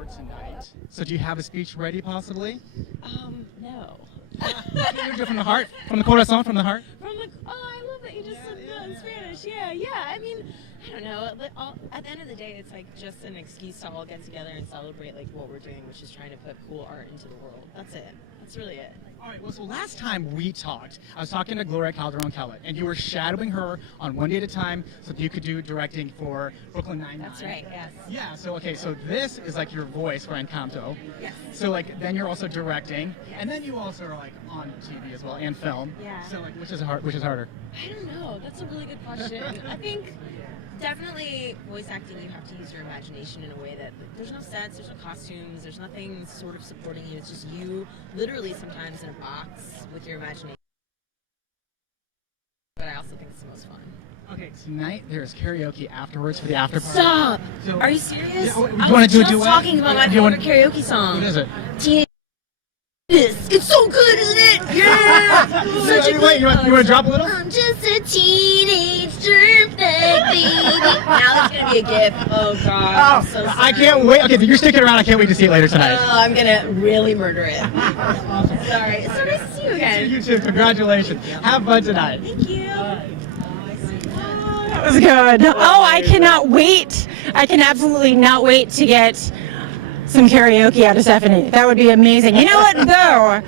for tonight. So do you have a speech ready, possibly? No. You do it from the heart? From the corazón, from the heart? I love that you just said that in Spanish. Yeah. I mean, I don't know. At the end of the day, it's like just an excuse to all get together and celebrate like what we're doing, which is trying to put cool art into the world. That's it. That's really it. All right, well, so last time we talked, I was talking to Gloria Calderon-Kellett, and you were shadowing her on One Day at a Time so that you could do directing for Brooklyn Nine-Nine. That's right, yes. Yeah, so this is like your voice for Encanto. Yes. So then you're also directing, and then you also are like on TV as well, and film. Yeah. So which is harder? I don't know. That's a really good question. I think definitely voice acting, you have to use your imagination in a way that there's no sets, there's no costumes, there's nothing sort of supporting you. It's just you literally sometimes in a box with your imagination. But I also think it's the most fun. Okay, tonight there's karaoke afterwards for the after party. Stop! So, Are you serious? Yeah, you I want was to do a just duet? talking about my favorite karaoke song. What is it? Teenage. It's so good, isn't it? Yeah! Wait, you want to drop a little? I'm just a teenage dirtbag baby. Now there's gonna be a gif. Oh god. I'm so sorry. I can't wait. Okay, so you're sticking around. I can't wait to see it later tonight. Oh, I'm gonna really murder it. Sorry. It's so nice to see you again. You too. Congratulations. Have fun tonight. Thank you. That was good. Oh, I cannot wait. I can absolutely not wait to get some karaoke out of Stephanie. That would be amazing. You know what, though?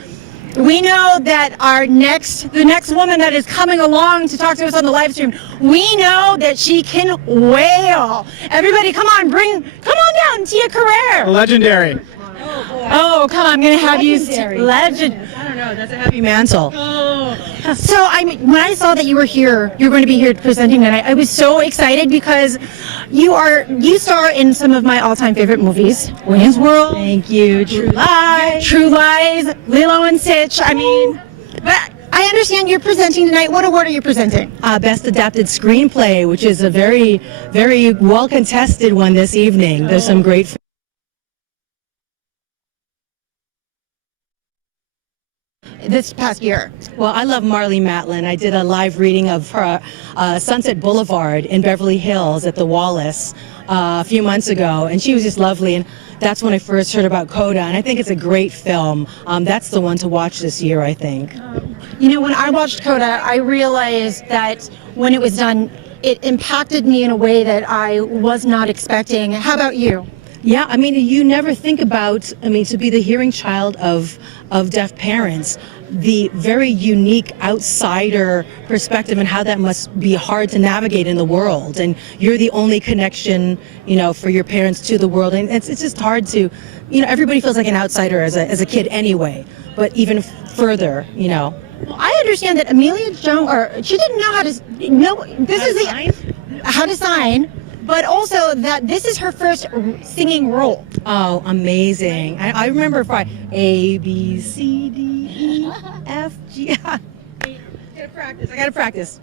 We know that the next woman that is coming along to talk to us on the live stream, we know that she can wail. Everybody, come on down, Tia Carrere. Legendary. Oh, come on, I'm going to have Legendary. you legend. I don't know. That's a happy mantle. So when I saw that you were going to be here presenting tonight, I was so excited because you star in some of my all-time favorite movies, Wayne's World. Thank you. True Lies, Lilo and Stitch. I mean, but I understand you're presenting tonight. What award are you presenting? Best Adapted Screenplay, which is a very, very well contested one this evening. There's some great. This past year. Well, I love Marlee Matlin. I did a live reading of her Sunset Boulevard in Beverly Hills at the Wallace a few months ago, and she was just lovely. And that's when I first heard about Coda, and I think it's a great film. That's the one to watch this year, I think. You know, when I watched Coda, I realized that when it was done, it impacted me in a way that I was not expecting. How about you? Yeah, I mean, you never think about, to be the hearing child of deaf parents, the very unique outsider perspective and how that must be hard to navigate in the world. And you're the only connection, for your parents to the world. And it's just hard to, everybody feels like an outsider as a kid anyway, but even further, Well, I understand that Amelia Jones, she didn't know how to sign. But also that this is her first singing role. Oh, amazing. I remember A, B, C, D, E, F, G. Gotta practice.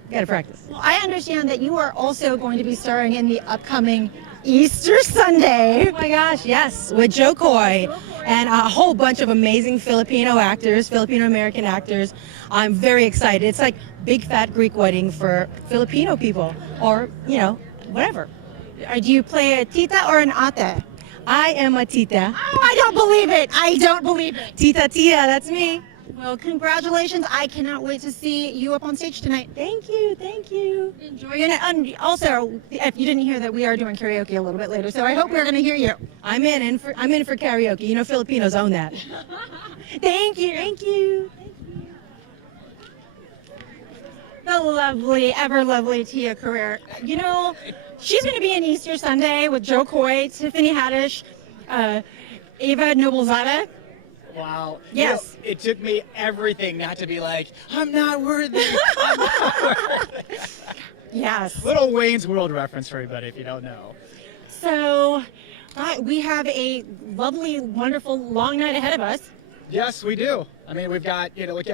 Well, I understand that you are also going to be starring in the upcoming Easter Sunday. Oh my gosh, yes, with Joe Coy and a whole bunch of amazing Filipino-American actors. I'm very excited. It's like big fat Greek wedding for Filipino people, or, whatever. Do you play a tita or an ate? I am a tita. Oh, I don't believe it. Tita Tia, that's me. Well, congratulations. I cannot wait to see you up on stage tonight. Thank you. Enjoy your night. And also, if you didn't hear that, we are doing karaoke a little bit later, so I hope we're going to hear you. I'm in for karaoke. Filipinos own that. Thank you. The lovely, ever lovely Tia Carrere. She's going to be in Easter Sunday with Joe Coy, Tiffany Haddish, Ava Noblezada. Wow. Yes. It took me everything not to be like, I'm not worthy. Yes. Little Wayne's World reference for everybody if you don't know. So, we have a lovely, wonderful, long night ahead of us. Yes, we do. We've got,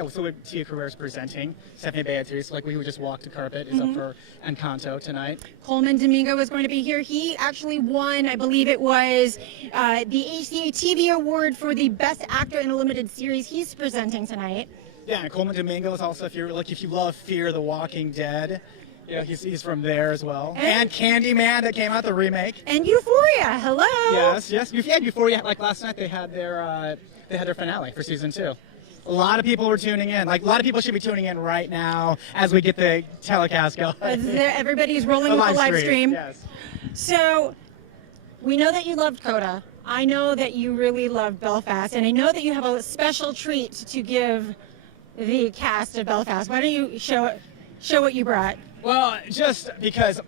so Tia Carrere's presenting. Stephanie Beatriz, we just walked the carpet, is up for Encanto tonight. Coleman Domingo is going to be here. He actually won, I believe it was, the HCA TV Award for the Best Actor in a Limited Series. He's presenting tonight. Yeah, and Coleman Domingo is also, if you love Fear the Walking Dead, Yeah, he's from there as well. And Candyman that came out, the remake. And Euphoria. Hello. Yes. Yeah, Euphoria. Like last night, they had their finale for season 2. A lot of people were tuning in. Like a lot of people should be tuning in right now as we get the telecast going. Everybody's rolling with the live stream. Yes. So we know that you loved Coda. I know that you really loved Belfast, and I know that you have a special treat to give the cast of Belfast. Why don't you show what you brought? Well, just because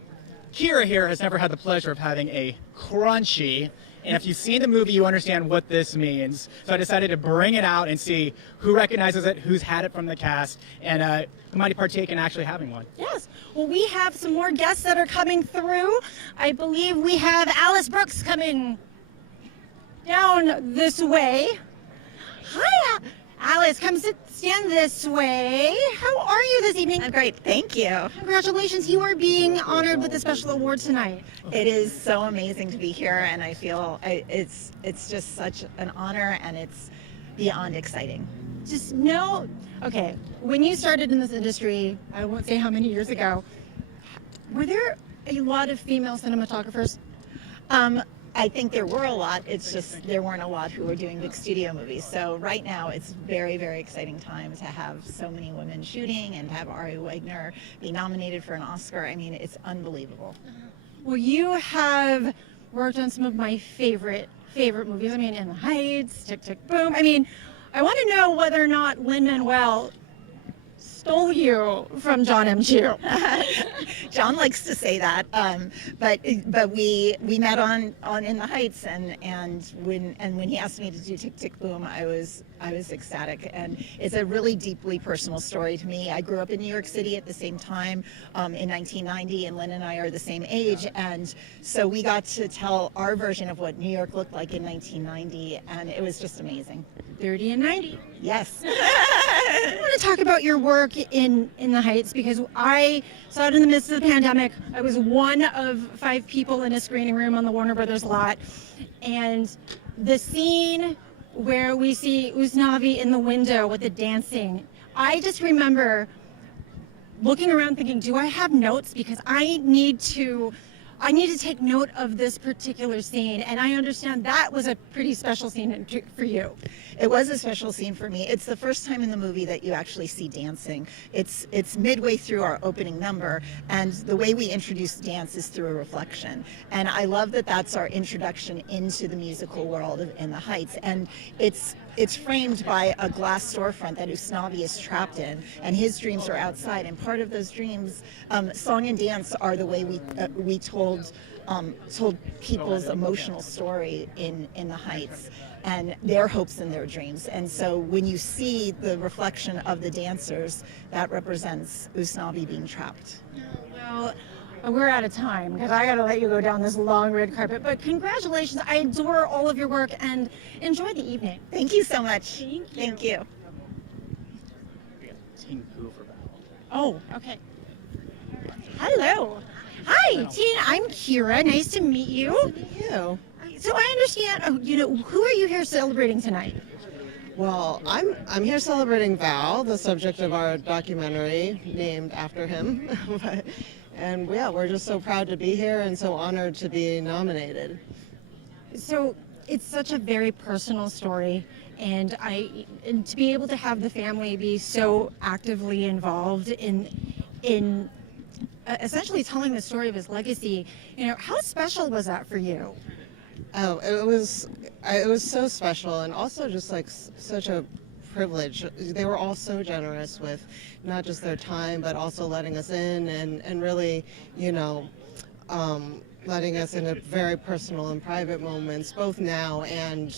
Kiyra here has never had the pleasure of having a crunchy, and if you've seen the movie, you understand what this means. So I decided to bring it out and see who recognizes it, who's had it from the cast, and who might partake in actually having one. Yes. Well, we have some more guests that are coming through. I believe we have Alice Brooks coming down this way. Hi, Alice, come stand this way. How are you this evening? I'm great, thank you. Congratulations, you are being honored with a special award tonight. It is so amazing to be here, and I feel it's just such an honor, and it's beyond exciting. Just know, okay, when you started in this industry, I won't say how many years ago, were there a lot of female cinematographers? I think there were a lot, it's just there weren't a lot who were doing big studio movies. So right now it's very, very exciting time to have so many women shooting and have Ari Wegner be nominated for an Oscar. I mean, it's unbelievable. Well, you have worked on some of my favorite movies. I mean, In the Heights, Tick, Tick, Boom. I mean, I want to know whether or not Lin-Manuel stole you from John M. Chu. John likes to say that, but we met on In the Heights, and when he asked me to do Tick Tick Boom, I was ecstatic, and it's a really deeply personal story to me. I grew up in New York City at the same time in 1990, and Lynn and I are the same age, and so we got to tell our version of what New York looked like in 1990, and it was just amazing. 30 and 90. Yes. I want to talk about your work in the Heights, because I saw it in the midst of the pandemic. I was one of 5 people in a screening room on the Warner Brothers lot, and the scene where we see Usnavi in the window with the dancing, I just remember looking around thinking, do I have notes? Because I need to take note of this particular scene, and I understand that was a pretty special scene for you. It was a special scene for me. It's the first time in the movie that you actually see dancing. It's midway through our opening number, and the way we introduce dance is through a reflection. And I love that that's our introduction into the musical world of In the Heights. And it's framed by a glass storefront that Usnavi is trapped in, and his dreams are outside. And part of those dreams, song and dance are the way we told people's emotional story in the Heights, and their hopes and their dreams. And so when you see the reflection of the dancers, that represents Usnavi being trapped. Well, we're out of time because I got to let you go down this long red carpet. But congratulations. I adore all of your work, and enjoy the evening. Thank you so much. Thank you. Oh, okay. Hello. Hi, Tina. I'm Kiyra. Nice to meet you. You. So I understand, who are you here celebrating tonight? Well, I'm here celebrating Val, the subject of our documentary named after him. And yeah, we're just so proud to be here and so honored to be nominated. So it's such a very personal story, and to be able to have the family be so actively involved in essentially telling the story of his legacy, how special was that for you? Oh, it was so special, and also just like such a privilege. They were all so generous with not just their time, but also letting us in and really, letting us into very personal and private moments, both now and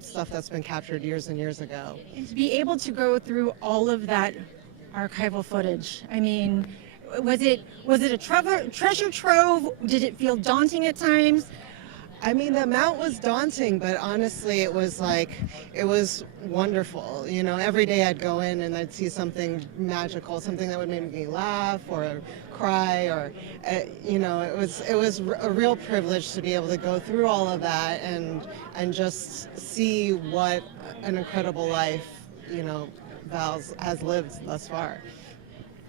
stuff that's been captured years and years ago. And to be able to go through all of that archival footage, I mean, was it a treasure trove? Did it feel daunting at times? I mean, the amount was daunting, but honestly, it was wonderful. Every day I'd go in and I'd see something magical, something that would make me laugh or cry, or, it was a real privilege to be able to go through all of that and just see what an incredible life, Val has lived thus far.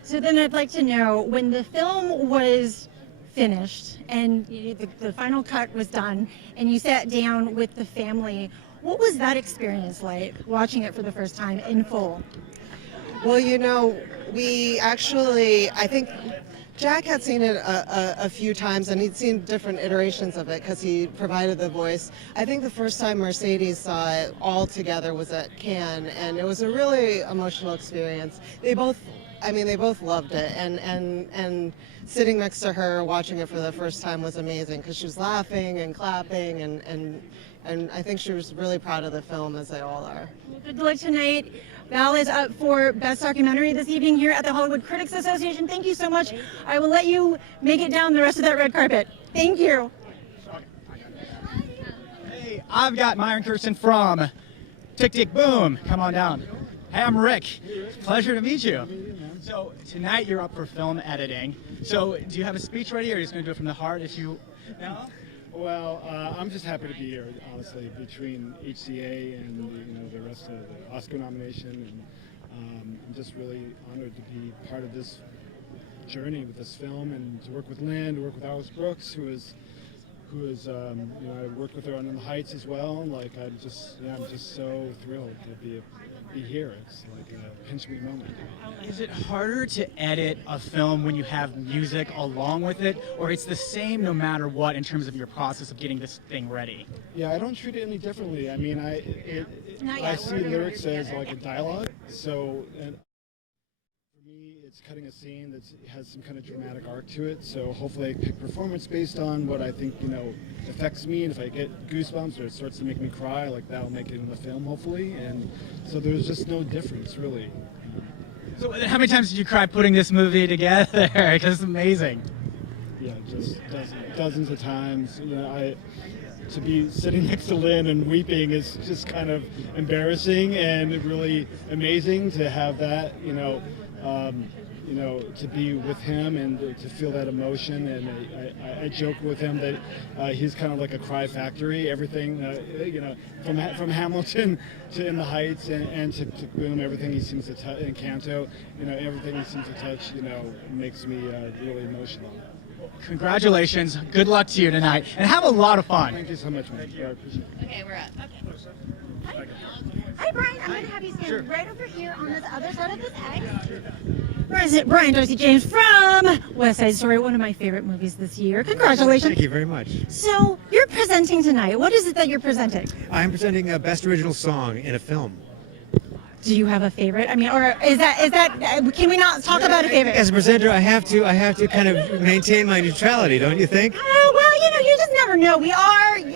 So then I'd like to know, when the film was finished and the final cut was done and you sat down with the family, what was that experience like, watching it for the first time in full? Well, we actually, I think Jack had seen it a few times, and he'd seen different iterations of it because he provided the voice. I think the first time Mercedes saw it all together was at Cannes, and it was a really emotional experience. They both loved it, and sitting next to her watching it for the first time was amazing because she was laughing and clapping, and I think she was really proud of the film, as they all are. Well, good luck tonight. Val is up for Best Documentary this evening here at the Hollywood Critics Association. Thank you so much. I will let you make it down the rest of that red carpet. Thank you. Hey, I've got Myron Kirsten from Tick Tick Boom. Come on down. Hey, I'm Rick. It's a pleasure to meet you. So tonight you're up for film editing. So do you have a speech ready, or are you just going to do it from the heart? No? Well, I'm just happy to be here, honestly, between HCA and the rest of the Oscar nomination, and I'm just really honored to be part of this journey with this film, and to work with Lynn, to work with Alice Brooks, who is I worked with her on In the Heights as well. Like I'm just so thrilled to be here. It's like a pinch me moment. Is it harder to edit a film when you have music along with it, or it's the same no matter what in terms of your process of getting this thing ready? Yeah, I don't treat it any differently. I mean, I see lyrics as like a dialogue. So for me, it's cutting a scene that has some kind of dramatic arc to it. So hopefully I pick performance based on what I think, affects me. And if I get goosebumps or it starts to make me cry, like that'll make it in the film, hopefully. And so there's just no difference, really. So how many times did you cry putting this movie together? Because it's amazing. Yeah, just dozens of times. To be sitting next to Lynn and weeping is just kind of embarrassing, and really amazing to have that, to be with him and to feel that emotion. And I joke with him that he's kind of like a cry factory. Everything, from Hamilton to In the Heights and to Boom, everything he seems to touch, and Canto, everything he seems to touch, makes me really emotional. Congratulations. Good luck to you tonight, and have a lot of fun. Thank you so much, man. I appreciate it. Okay, we're up. Okay. Hi, Brian. I'm going to have you stand right over here on this other side of this X. Brian Darcy James from West Side Story, one of my favorite movies this year. Congratulations. Thank you very much. So, you're presenting tonight. What is it that you're presenting? I'm presenting a Best Original Song in a Film. Do you have a favorite? I mean, or is that can we not talk about a favorite? As a presenter, I have to kind of maintain my neutrality, don't you think? Well, you just never know. We're in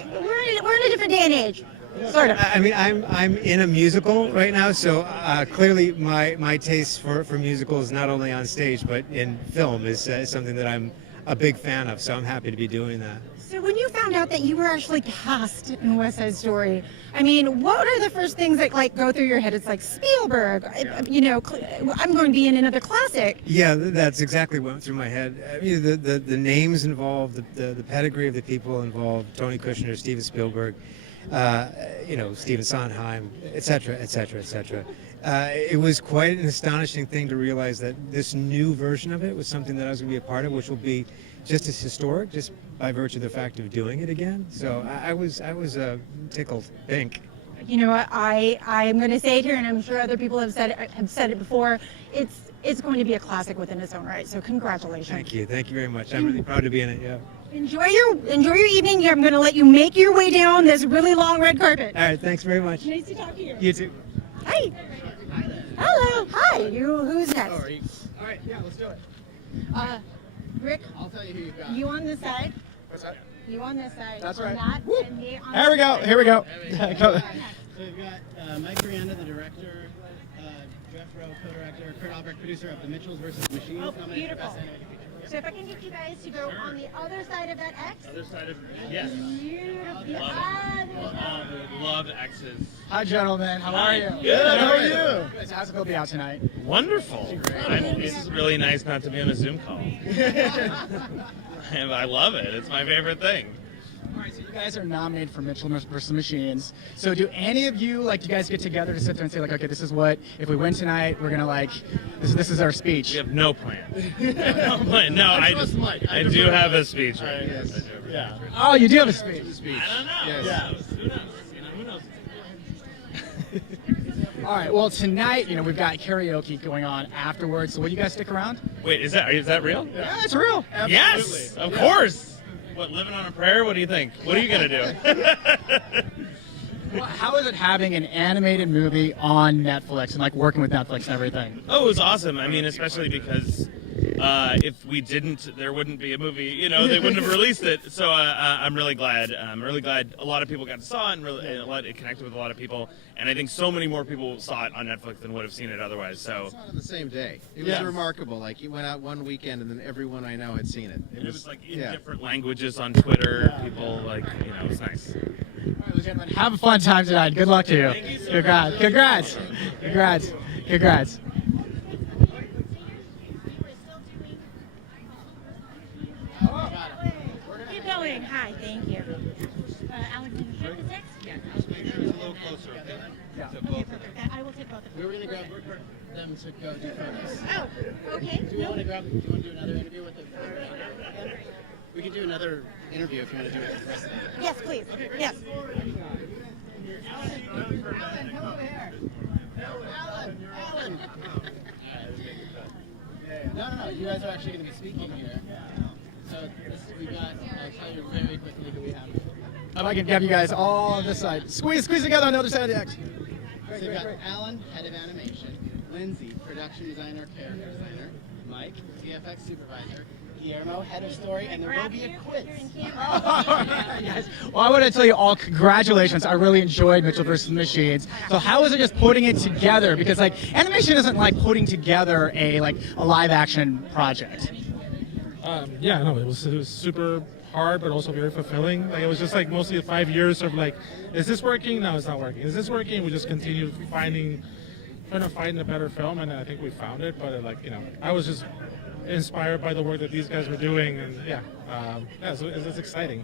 a different day and age. Sort of. I mean, I'm in a musical right now, so clearly my taste for musicals, not only on stage but in film, is something that I'm a big fan of. So I'm happy to be doing that. So when you found out that you were actually cast in West Side Story, I mean, what are the first things that go through your head? It's like Spielberg, I'm going to be in another classic. Yeah, that's exactly what went through my head. I mean, the names involved, the pedigree of the people involved, Tony Kushner, Steven Spielberg, Stephen Sondheim, et cetera, et cetera, et cetera. It was quite an astonishing thing to realize that this new version of it was something that I was going to be a part of, which will be just as historic, just by virtue of the fact of doing it again. So I was tickled pink. You know what? I'm going to say it here, and I'm sure other people have said it before. It's going to be a classic within its own right. So congratulations. Thank you very much. I'm really proud to be in it. Yeah. Enjoy your evening here. I'm going to let you make your way down this really long red carpet. All right. Thanks very much. Nice to talk to you. You too. Hi. Hello. Hi. Who's next? All right, yeah, let's do it. Rick, I'll tell you who you've got. you on this side. What's that? You on this side. That's on right. That, Woo. and me on Here we go. Here we go. Go. So we've got Mike Miranda, the director, Jeff Rowe, co-director, Kurt Albrecht, producer of The Mitchells vs. Machines. Oh, beautiful. So if I can get you guys to go on the other side of that X. Other side of yes. Beautiful. The Love other side. Love X's. Hi, gentlemen. How are you? Good. How are you? Good. So how's it going to be out tonight? Wonderful. It's really nice not to be on a Zoom call. And I love it. It's my favorite thing. All right, so you guys are nominated for Mitchell vs. Machines. So do any of you, like, you guys get together to sit there and say, like, okay, this is what, if we win tonight, we're going to, like, this is our speech? We have no plan. No plan. No, I do have a speech. Right? Yes. Yeah. Oh, you do have a speech. I don't know. Yes. Yeah. Who knows? Who knows? All right, well, tonight, we've got karaoke going on afterwards, so will you guys stick around? Wait, is that real? Yeah, it's real. Yes, of course. What, living on a prayer? What do you think? What are you going to do? Well, how is it having an animated movie on Netflix and, like, working with Netflix and everything? Oh, it was awesome. I mean, especially because if we didn't, there wouldn't be a movie. They wouldn't have released it. So I'm really glad. I'm really glad a lot of people got to saw it, and it connected with a lot of people. And I think so many more people saw it on Netflix than would have seen it otherwise. So saw it on the same day. It was remarkable. Like, you went out one weekend, and then everyone I know had seen it. It was like in different languages on Twitter. People it was nice. All right, gentlemen, have a fun time tonight. Good luck to you. Thank you so Congrats. Congrats. Congrats. Congrats. Keep going. Hi, thank you. Alexander, is next? Yeah. A little closer, okay? Yeah. To both of them. I will take both of them. We were gonna grab them to go do photos. Oh, okay. Do you want to do another interview with the? We could do another interview if you want to do it with the rest of them. Yes, please. Yes. Alan. No. You guys are actually going to be speaking here. So we got. I'll tell you very quickly who we have. If I can have you guys all on this side. Squeeze together on the other side of the X. So we've got Alan, head of animation. Lindsay, production designer, character designer. Mike, VFX supervisor. Guillermo, head of story, and there will be a quiz. Yes. Well, I want to tell you all congratulations. I really enjoyed Mitchell vs. Machines. So how is it just putting it together? Because, like, animation isn't like putting together a live action project. It was super hard, but also very fulfilling. Like, it was just like mostly 5 years of like, is this working? No, it's not working. Is this working? We just continued trying to find a better film, and I think we found it. But I was just inspired by the work that these guys were doing, and so it's exciting.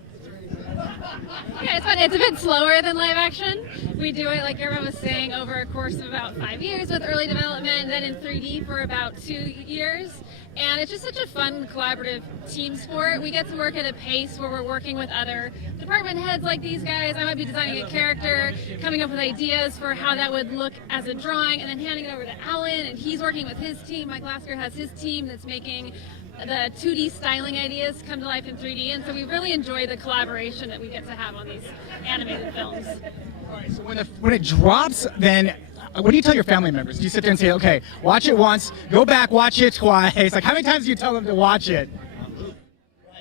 Yeah, it's fun. It's a bit slower than live action. We do it, like everyone was saying, over a course of about 5 years with early development, and then in 3D for about 2 years. And it's just such a fun, collaborative team sport. We get to work at a pace where we're working with other department heads like these guys. I might be designing a character, coming up with ideas for how that would look as a drawing, and then handing it over to Alan, and he's working with his team. Mike Lasker has his team that's making the 2D styling ideas come to life in 3D, and so we really enjoy the collaboration that we get to have on these animated films. All right, so when it drops, then what do you tell your family members? Do you sit there and say, okay, watch it once, go back, watch it twice? Like, how many times do you tell them to watch it?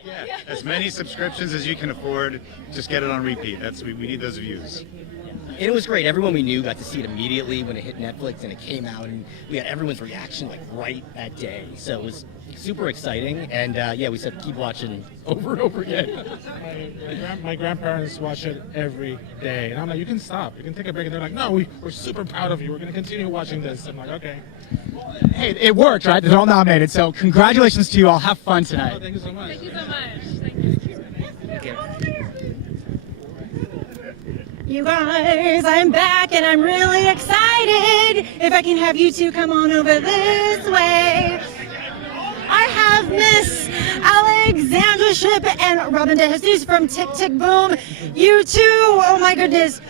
Yeah, as many subscriptions as you can afford. Just get it on repeat. We need those views. And it was great. Everyone we knew got to see it immediately when it hit Netflix and it came out, and we had everyone's reaction like right that day. So it was super exciting, and we said keep watching over and over again. My grandparents watch it every day, and I'm like, you can stop, you can take a break, and they're like, no, we're super proud of you. We're going to continue watching this. I'm like, okay. Hey, it worked, right? They're all nominated, so congratulations to you all. Have fun tonight. Oh, thank you so much. Thank you so much. Thank you. Okay. You guys, I'm back and I'm really excited. If I can have you two come on over this way. I have Miss Alexandra Shipp and Robin De Jesus from Tick Tick Boom. You two, oh my goodness.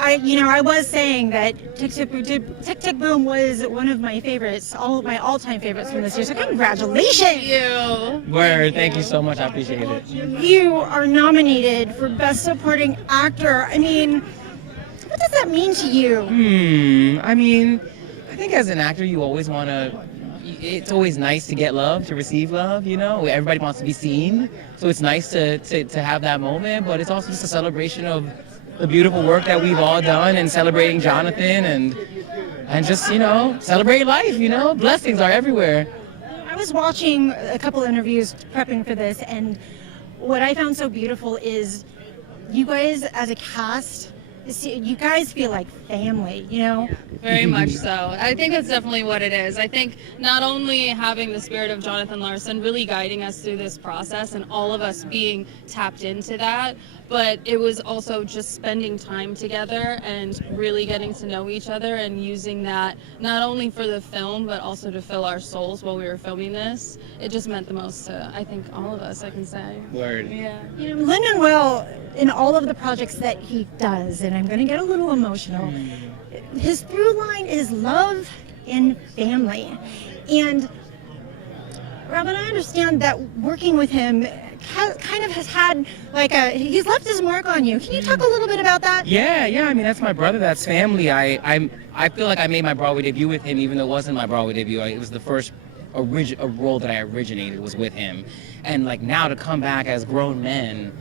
I was saying that Tick Tick Boom was one of my favorites, my all-time favorites from this year. So congratulations! Thank you. Word, thank you so much. I appreciate it. You are nominated for Best Supporting Actor. I mean, what does that mean to you? I mean, I think as an actor, you always want to. It's always nice to get love, to receive love. Everybody wants to be seen, so it's nice to have that moment. But it's also just a celebration of the beautiful work that we've all done, and celebrating Jonathan, and just celebrate life. Blessings are everywhere. I was watching a couple interviews prepping for this, and what I found so beautiful is you guys as a cast you guys feel like family, you know? Very much so. I think that's definitely what it is. I think not only having the spirit of Jonathan Larson really guiding us through this process and all of us being tapped into that, but it was also just spending time together and really getting to know each other and using that not only for the film but also to fill our souls while we were filming this. It just meant the most to, I think, all of us, I can say. Word. Yeah. You know, Lin-Manuel, in all of the projects that he does, and I'm going to get a little emotional, his through line is love and family. And Robin, I understand that working with him kind of has had like he's left his mark on you. Can you talk a little bit about that? Yeah. I mean, that's my brother. That's family. I feel like I made my Broadway debut with him, even though it wasn't my Broadway debut. It was the first a role that I originated was with him. And like now to come back as grown men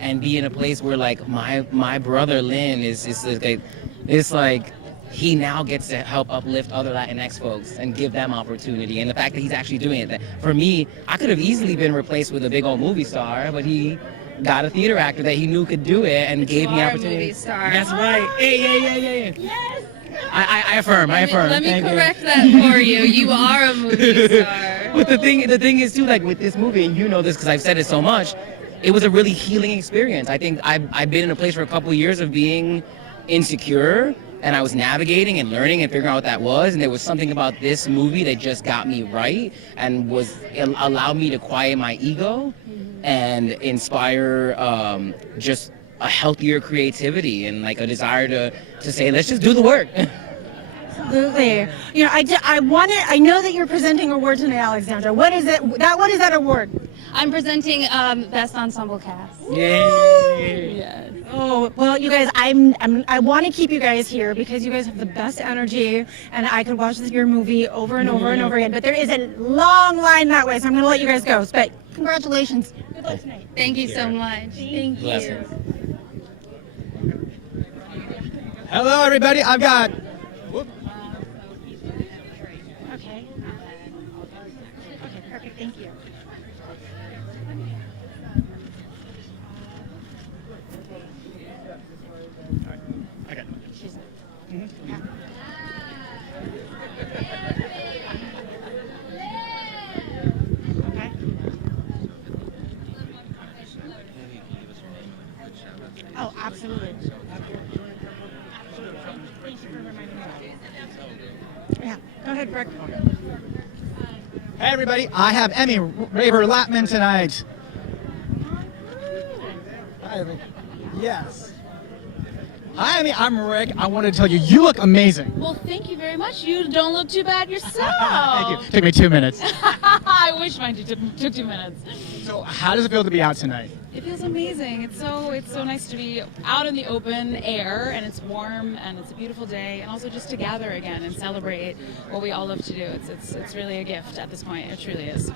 and be in a place where like my brother Lynn is like he now gets to help uplift other Latinx folks and give them opportunity. And the fact that he's actually doing it, that for me, I could have easily been replaced with a big old movie star, but he got a theater actor that he knew could do it and gave me opportunity. Movie star. That's right. Hey. Yes. I affirm. Let me Thank correct you. that for you. You are a movie star. But the thing is too, like with this movie, and you know this because I've said it so much, it was a really healing experience. I think I've been in a place for a couple of years of being insecure, and I was navigating and learning and figuring out what that was. And there was something about this movie that just got me right and allowed me to quiet my ego and inspire just a healthier creativity and like a desire to say, let's just do the work. Absolutely. You know, I know that you're presenting an award tonight, Alexandra. What is it? What is that award? I'm presenting Best Ensemble Cast. Yay! Yes. Oh, well, you guys, I want to keep you guys here because you guys have the best energy, and I could watch your movie over and over and over again. But there is a long line that way, so I'm going to let you guys go. But congratulations. Good luck tonight. Thank you so much. Thank you. Hello, everybody. I've got. Whoop. Okay. Okay, perfect. Thank you. Okay. Oh, absolutely. Yeah, go ahead, Rick. Hey, everybody. I have Emmy Raver Lapman tonight. Hi, Emmy. Yes. Hi, Emmy. I'm Rick. I wanted to tell you, you look amazing. Well, thank you very much. You don't look too bad yourself. Thank you. Took me 2 minutes. I wish mine took 2 minutes. So, how does it feel to be out tonight? It feels amazing. It's so nice to be out in the open air, and it's warm, and it's a beautiful day, and also just to gather again and celebrate what we all love to do. It's really a gift at this point. It truly is.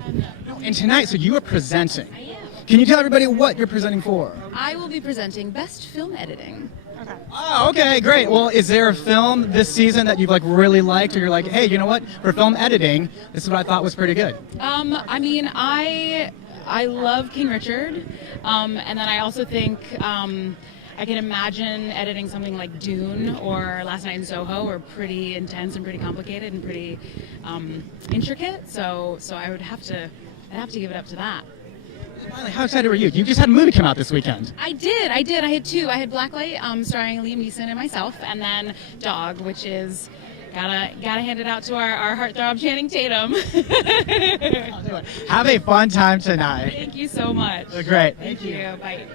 And tonight, so you are presenting. I am. Can you tell everybody what you're presenting for? I will be presenting Best Film Editing. Okay. Oh, okay, great. Well, is there a film this season that you've like really liked, or you're like, hey, you know what? For film editing, this is what I thought was pretty good. I mean, I love King Richard, and then I also think I can imagine editing something like Dune or Last Night in Soho are pretty intense and pretty complicated and pretty intricate. So I'd have to give it up to that. Finally, how excited were you? You just had a movie come out this weekend. I did. I had 2. I had Blacklight, starring Liam Neeson and myself, and then Dog, which is gotta hand it out to our heartthrob Channing Tatum. Have a fun time tonight. Thank you so much. Great. Thank you. Bye.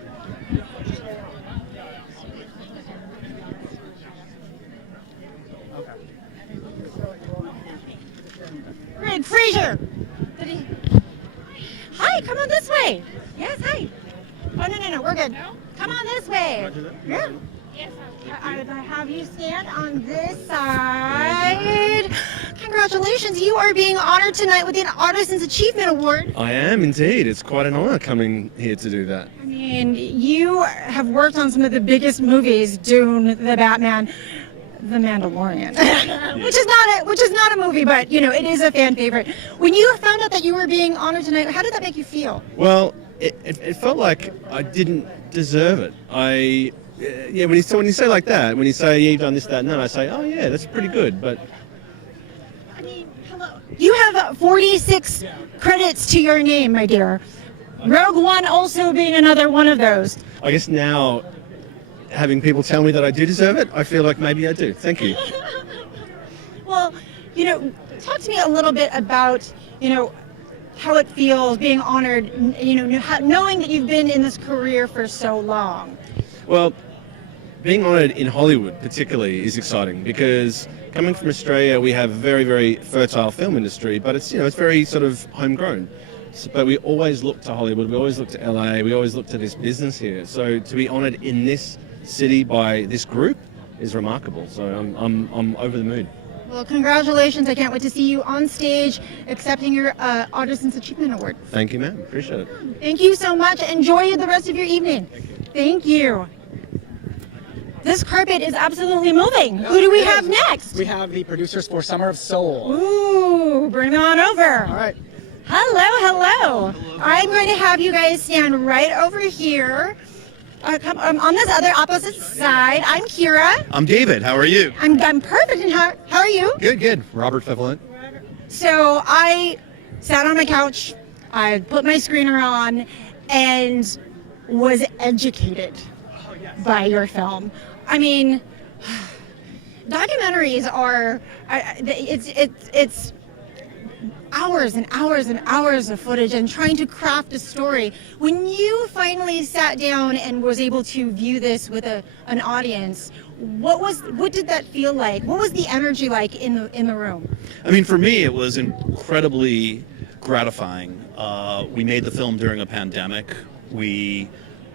Greg Fraser. Hi, come on this way. Yes, hi. Oh, no, we're good. Come on this way. Yeah. I have you stand on this side. Congratulations, you are being honored tonight with the Artisan's Achievement Award. I am indeed. It's quite an honor coming here to do that. I mean, you have worked on some of the biggest movies, Dune, The Batman, The Mandalorian, which is not a movie, but you know, it is a fan favorite. When you found out that you were being honored tonight, how did that make you feel? Well, it felt like I didn't deserve it. When you say like that, when you say you've done this, that, and that, I say, oh yeah, that's pretty good. But You have 46 credits to your name, my dear. Rogue One also being another one of those. I guess now, having people tell me that I do deserve it, I feel like maybe I do. Thank you. Well, talk to me a little bit about, how it feels being honored, knowing that you've been in this career for so long. Well, being honored in Hollywood particularly is exciting because coming from Australia, we have a very, very fertile film industry, but it's very sort of homegrown. But we always look to Hollywood, we always look to LA, we always look to this business here. So to be honored in this city by this group is remarkable. So I'm over the moon. Well, congratulations. I can't wait to see you on stage accepting your Audience Achievement Award. Thank you, ma'am. Appreciate it. Thank you so much. Enjoy the rest of your evening. Thank you. This carpet is absolutely moving. Who do we have next? We have the producers for Summer of Soul. Ooh, bring them on over. All right. Hello. I'm going to have you guys stand right over here. Come on this other opposite side. I'm Kiyra. I'm David. How are you? I'm perfect. And how are you? Good. Robert Fevelant. So I sat on my couch, I put my screener on, and was educated by your film. I mean, documentaries are, it's hours and hours and hours of footage and trying to craft a story. When you finally sat down and was able to view this with an audience, what did that feel like? What was the energy like in the room? I mean, for me, it was incredibly gratifying. We made the film during a pandemic. We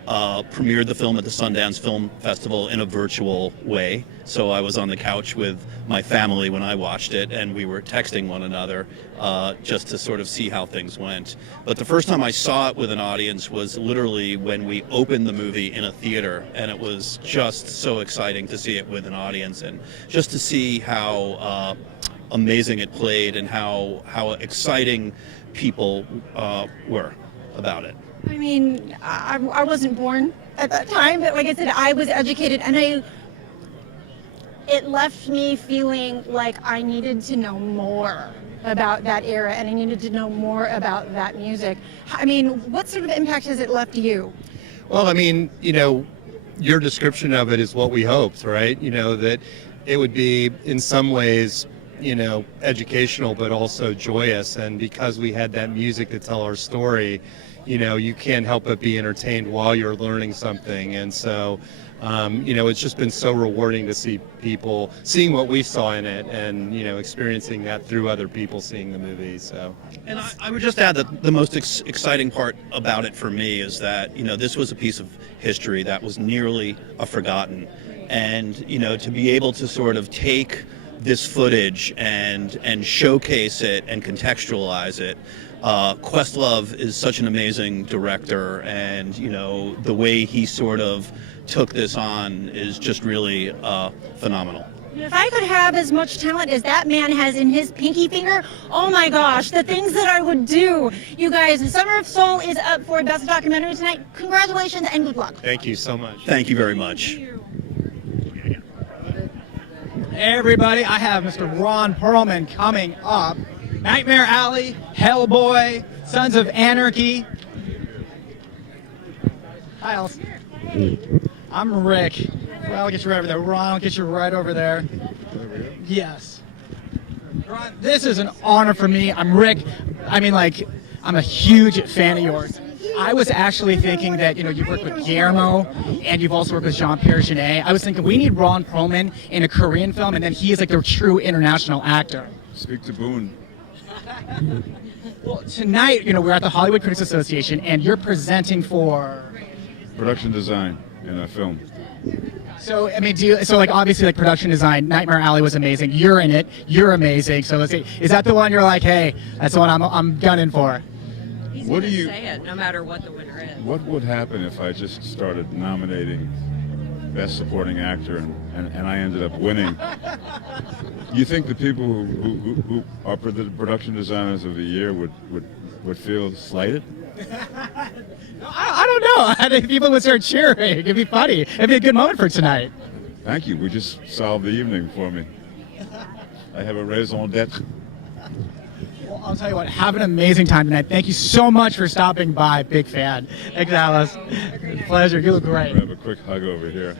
premiered the film at the Sundance Film Festival in a virtual way. So I was on the couch with my family when I watched it, and we were texting one another just to sort of see how things went. But the first time I saw it with an audience was literally when we opened the movie in a theater, and it was just so exciting to see it with an audience and just to see how amazing it played and how exciting people were about it. I mean, I wasn't born at that time, but like I said, I was educated, and it left me feeling like I needed to know more about that era, and I needed to know more about that music. I mean, what sort of impact has it left you? Well, I mean, your description of it is what we hoped, right? That it would be in some ways, educational, but also joyous. And because we had that music to tell our story, you can't help but be entertained while you're learning something. And so, it's just been so rewarding to see people seeing what we saw in it and, experiencing that through other people seeing the movie. So, and I would just add that the most exciting part about it for me is that, this was a piece of history that was nearly forgotten. And, to be able to sort of take this footage and showcase it and contextualize it. Questlove is such an amazing director, and the way he sort of took this on is just really phenomenal. If I could have as much talent as that man has in his pinky finger, oh my gosh, the things that I would do. You guys, Summer of Soul is up for Best Documentary tonight. Congratulations and good luck. Thank you so much. Thank you very much. Everybody, I have Mr. Ron Perlman coming up. Nightmare Alley, Hellboy, Sons of Anarchy. Hi, Alice. I'm Rick. Well, I'll get you right over there. Ron, I'll get you right over there. Yes. Ron, this is an honor for me. I'm Rick. I mean, I'm a huge fan of yours. I was actually thinking that, you've worked with Guillermo and you've also worked with Jean-Pierre Jeunet. I was thinking we need Ron Perlman in a Korean film, and then he is like the true international actor. Speak to Boone. Well, tonight, we're at the Hollywood Critics Association, and you're presenting for Production design in a film. So, I mean, obviously, production design, Nightmare Alley was amazing. You're in it. You're amazing. So, let's see, is that the one you're like, hey, that's the one I'm gunning for? He's What gonna do you- say it, no matter what the winner is. What would happen if I just started nominating Best Supporting Actor and I ended up winning? You think the people who are the production designers of the year would feel slighted? I don't know. I think people would start cheering. It'd be funny. It'd be a good moment for tonight. Thank you. We just solved the evening for me. I have a raison d'etre. Well, I'll tell you what, have an amazing time tonight. Thank you so much for stopping by. Big fan. Thanks, Alice. Pleasure. You look great. Grab a quick hug over here.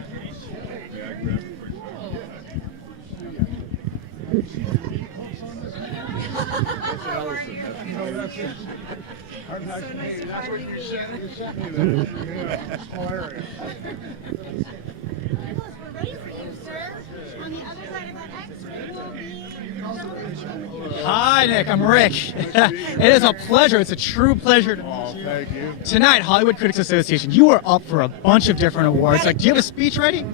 Hi, Nick. I'm Rick. It is a pleasure. It's a true pleasure to meet you. Thank you. Tonight, Hollywood Critics Association, you are up for a bunch of different awards. Like, do you have a speech ready?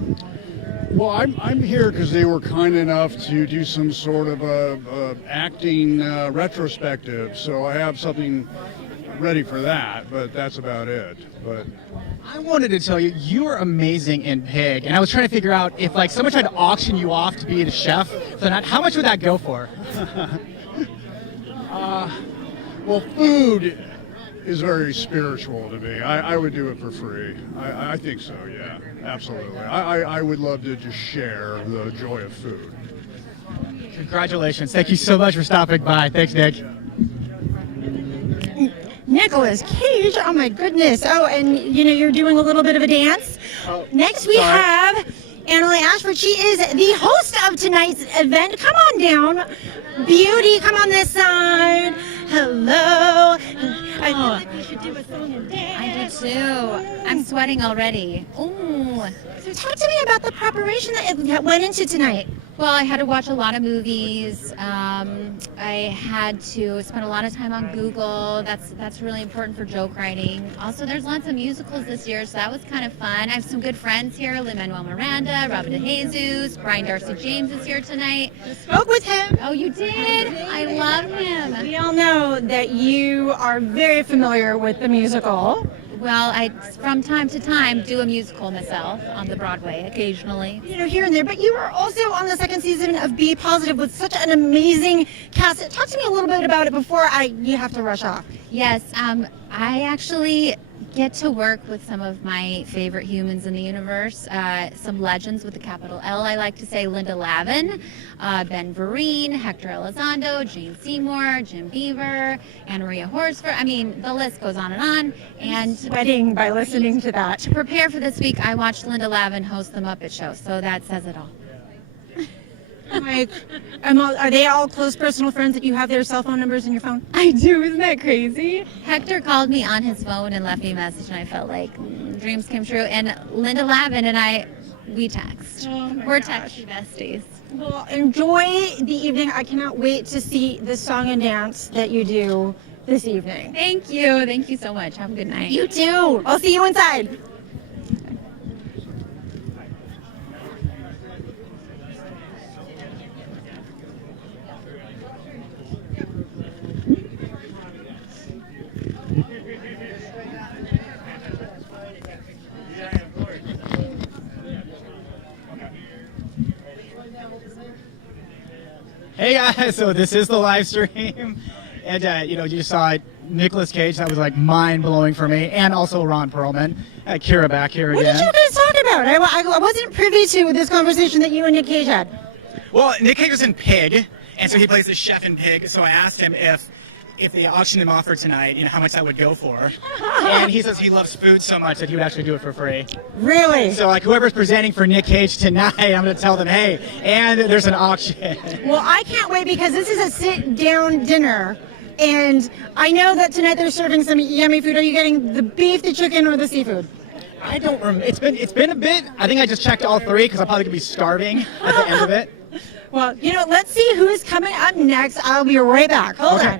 Well, I'm here because they were kind enough to do some sort of a acting retrospective, so I have something ready for that, but that's about it. But I wanted to tell you, you are amazing in Pig, and I was trying to figure out if, like, someone tried to auction you off to be the chef tonight, how much would that go for? Well, food is very spiritual to me. I would do it for free. I think so, yeah, absolutely. I would love to just share the joy of food. Congratulations. Thank you so much for stopping by. Thanks, Nick. Nicolas Cage, oh my goodness. Oh, and you're doing a little bit of a dance. Next we have Annalie Ashford. She is the host of tonight's event. Come on down. Beauty, come on this side. Hello. I feel like we should do a song and dance. I do too. I'm sweating already. Ooh. So talk to me about the preparation that went into tonight. Well, I had to watch a lot of movies. I had to spend a lot of time on Google. That's really important for joke writing. Also, there's lots of musicals this year, so that was kind of fun. I have some good friends here: Lin-Manuel Miranda, Robin DeJesus, Brian Darcy James is here tonight. Spoke with him. Oh, you did? I love him. We all know that you are very familiar with the musical. Well, I, from time to time, do a musical myself on the Broadway occasionally. Here and there, but you were also on the second season of Be Positive with such an amazing cast. Talk to me a little bit about it before you have to rush off. Yes, I actually get to work with some of my favorite humans in the universe, some legends with a capital L, I like to say. Linda Lavin, Ben Vereen, Hector Elizondo, Jane Seymour, Jim Beaver, Anna Maria Horsford. I mean, the list goes on and on. And sweating by listening to that. To prepare for this week, I watched Linda Lavin host the Muppet Show, so that says it all. Like, are they all close personal friends that you have their cell phone numbers in your phone? I do. Isn't that crazy? Hector called me on his phone and left me a message, and I felt like dreams came true. And Linda Lavin and I, we text. We're texty besties. Well, enjoy the evening. I cannot wait to see the song and dance that you do this evening. Thank you. Thank you so much. Have a good night. You too. I'll see you inside. Hey guys, so this is the live stream, and you just saw Nicolas Cage. That was like mind-blowing for me, and also Ron Perlman. Kiyra back here again. What did you guys talk about? I wasn't privy to this conversation that you and Nick Cage had. Well, Nick Cage was in Pig, and so he plays the chef in Pig. So I asked him if they auctioned him off for tonight, how much that would go for. And he says he loves food so much that he would actually do it for free. Really? So like whoever's presenting for Nick Cage tonight, I'm going to tell them, hey, and there's an auction. Well, I can't wait because this is a sit-down dinner. And I know that tonight they're serving some yummy food. Are you getting the beef, the chicken, or the seafood? I don't remember. It's been a bit. I think I just checked all three because I'm probably going to be starving at the end of it. Well, let's see who's coming up next. I'll be right back. Hold on.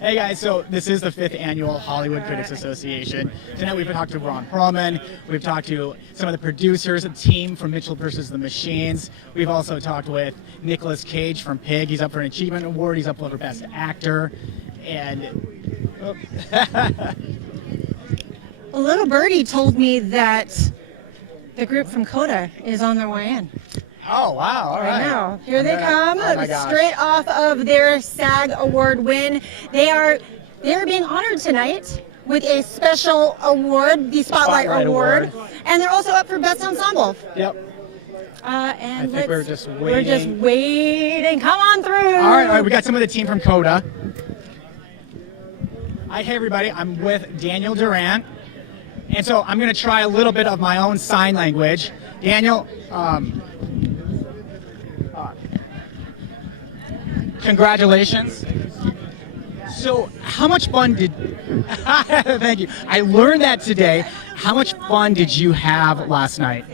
Hey guys, so this is the 5th annual Hollywood Critics Association. Tonight we've talked to Ron Perlman, we've talked to some of the producers, a team from Mitchell vs. the Machines. We've also talked with Nicolas Cage from Pig. He's up for an Achievement Award, he's up for Best Actor, and... A little birdie told me that the group from Coda is on their way in. Oh, wow, all right. I know. Here they come, Oh my gosh. straight off of their SAG Award win. They are They're being honored tonight with a special award, the Spotlight Award. And they're also up for Best Ensemble. Yep. And I think we're just waiting. We're just waiting. Come on through. All right, we got some of the team from Coda. Hi, hey everybody. I'm with Daniel Durant. And so I'm going to try a little bit of my own sign language. Daniel, congratulations. So how much fun did, thank you. I learned that today. How much fun did you have last night?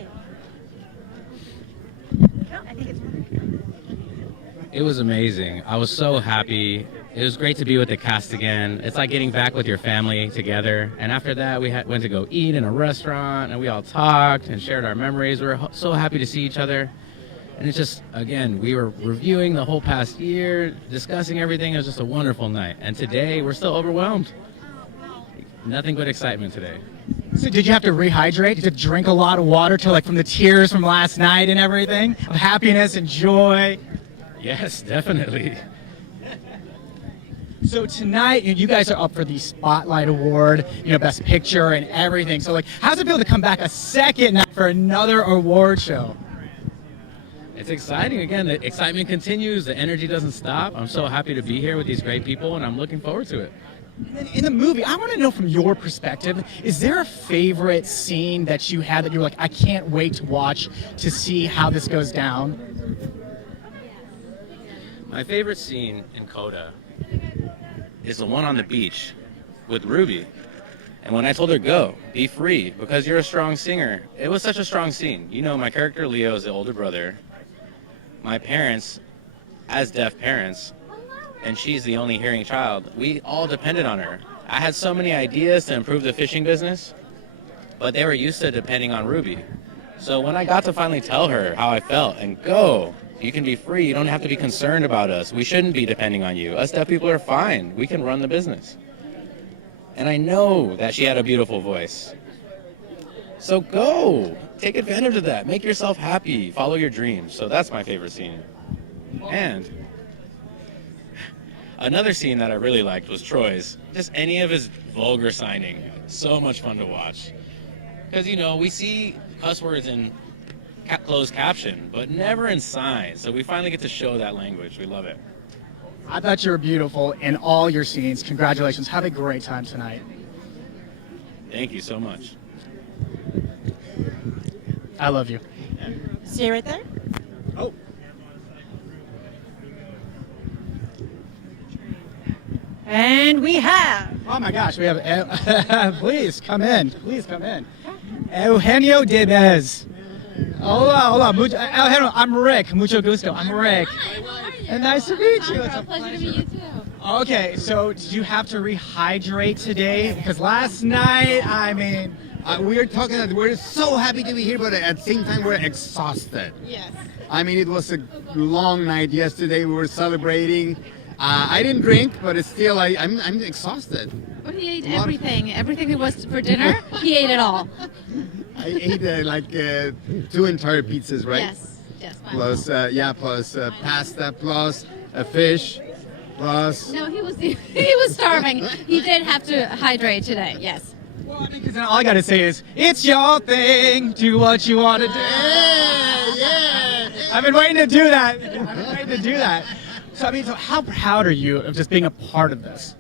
It was amazing. I was so happy. It was great to be with the cast again. It's like getting back with your family together. And after that, we went to go eat in a restaurant, and we all talked and shared our memories. We were so happy to see each other. And it's just, again, we were reviewing the whole past year, discussing everything. It was just a wonderful night. And today, we're still overwhelmed. Nothing but excitement today. So did you have to rehydrate? Did you drink a lot of water from the tears from last night and everything? Of happiness and joy? Yes, definitely. So tonight, you guys are up for the Spotlight Award, Best Picture and everything. So how's it feel to come back a second night for another award show? It's exciting. Again, the excitement continues. The energy doesn't stop. I'm so happy to be here with these great people, and I'm looking forward to it. In the movie, I want to know from your perspective, is there a favorite scene that you had that you're like, I can't wait to watch to see how this goes down? My favorite scene in Coda is the one on the beach with Ruby. And when I told her, go, be free, because you're a strong singer, it was such a strong scene. My character Leo is the older brother. My parents, as deaf parents, and she's the only hearing child, we all depended on her. I had so many ideas to improve the fishing business, but they were used to depending on Ruby. So when I got to finally tell her how I felt and go, you can be free, you don't have to be concerned about us. We shouldn't be depending on you. Us deaf people are fine. We can run the business. And I know that she had a beautiful voice. So go, take advantage of that. Make yourself happy, follow your dreams. So that's my favorite scene. And another scene that I really liked was Troy's. Just any of his vulgar signing. So much fun to watch. Because, we see cuss words in closed caption, but never in sign. So we finally get to show that language. We love it. I thought you were beautiful in all your scenes. Congratulations. Have a great time tonight. Thank you so much. I love you. Stay right there. Oh. And we have. Oh my gosh, we have. Please come in. Please come in. Eugenio Debez. Hola. Eugenio, I'm Rick. Mucho gusto. I'm Rick. And nice to meet you. It's a pleasure to meet you too. Okay, so did you have to rehydrate today? Because last night, we are talking that we're so happy to be here, but at the same time, we're exhausted. Yes. It was a long night yesterday. We were celebrating. I didn't drink, but it's still, I'm exhausted. But he ate everything. Everything that was for dinner, he ate it all. I ate 2 entire pizzas, right? Yes. Plus, plus pasta, plus a fish, plus. No, he was starving. He did have to hydrate today. Yes. Well, because all I gotta say is, it's your thing. Do what you want to do. Yeah. I've been waiting to do that. So how proud are you of just being a part of this?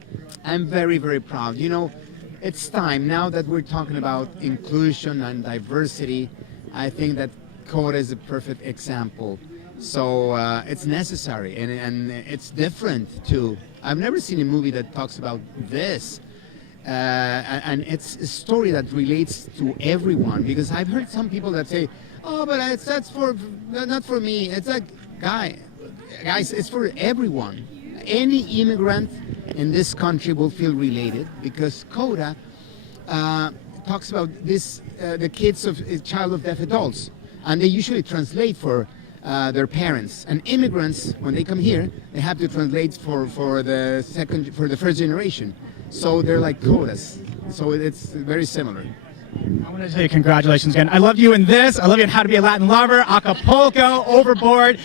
I'm very, very proud. It's time now that we're talking about inclusion and diversity. I think that Coda is a perfect example. So it's necessary and it's different too. I've never seen a movie that talks about this. And it's a story that relates to everyone, because I've heard some people that say, oh, but that's not for me. It's like, guys, it's for everyone. Any immigrant in this country will feel related, because Coda talks about the kids of a child of deaf adults, and they usually translate for their parents. And immigrants, when they come here, they have to translate for the first generation. So they're like Codas. So it's very similar. I want to tell you congratulations again. I loved you in this. I love you in How to Be a Latin Lover, Acapulco, Overboard.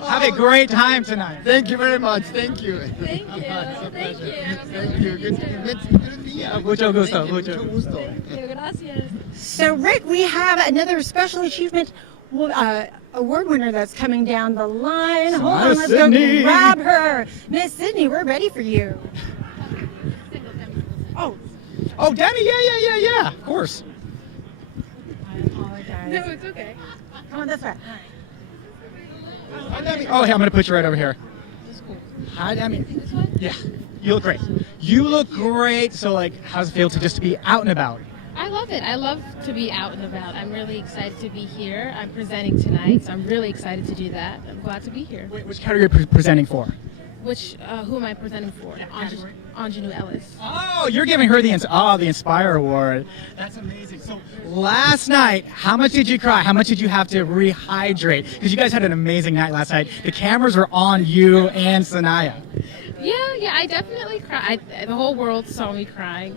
Have a great time tonight. Thank you very much. Thank you. Thank you. Thank you. Thank you. Good to be here. Mucho gusto. Mucho gusto. Gracias. So, Rick, we have another special achievement award winner that's coming down the line. Hold on, let's Sydney. go grab her. Miss Sydney, we're ready for you. Oh, Demi, yeah. Of course. I apologize. No, it's okay. Come on this way. Hi, Demi. Oh, hey, I'm going to put you right over here. Hi, Demi. Yeah, you look great. You look great. So, like, how's it feel to just be out and about? I love it. I love to be out and about. I'm really excited to be here. I'm presenting tonight, so I'm really excited to do that. I'm glad to be here. Wait, which category are you presenting for? Who am I presenting for? Ingenue Ellis. Oh, you're giving her the Inspire Award. That's amazing. So last night, how much did you cry? How much did you have to rehydrate? Because you guys had an amazing night last night. The cameras were on you and Sanaya. Yeah, I definitely cried. The whole world saw me crying.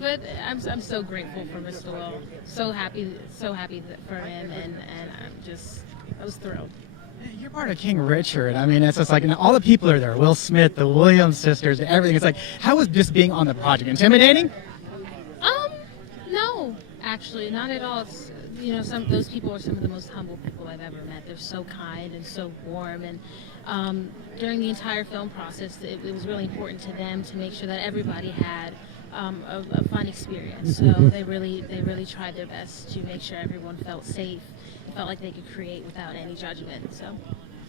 But I'm so grateful for Mr. Will. So happy for him, and I was thrilled. You're part of King Richard. I mean, it's just like, and all the people are there. Will Smith, the Williams sisters, everything. It's like, how was just being on the project? Intimidating? No, actually, not at all. It's, those people are some of the most humble people I've ever met. They're so kind and so warm, and during the entire film process, it was really important to them to make sure that everybody had a fun experience. So they really tried their best to make sure everyone felt safe. Felt like they could create without any judgment. So,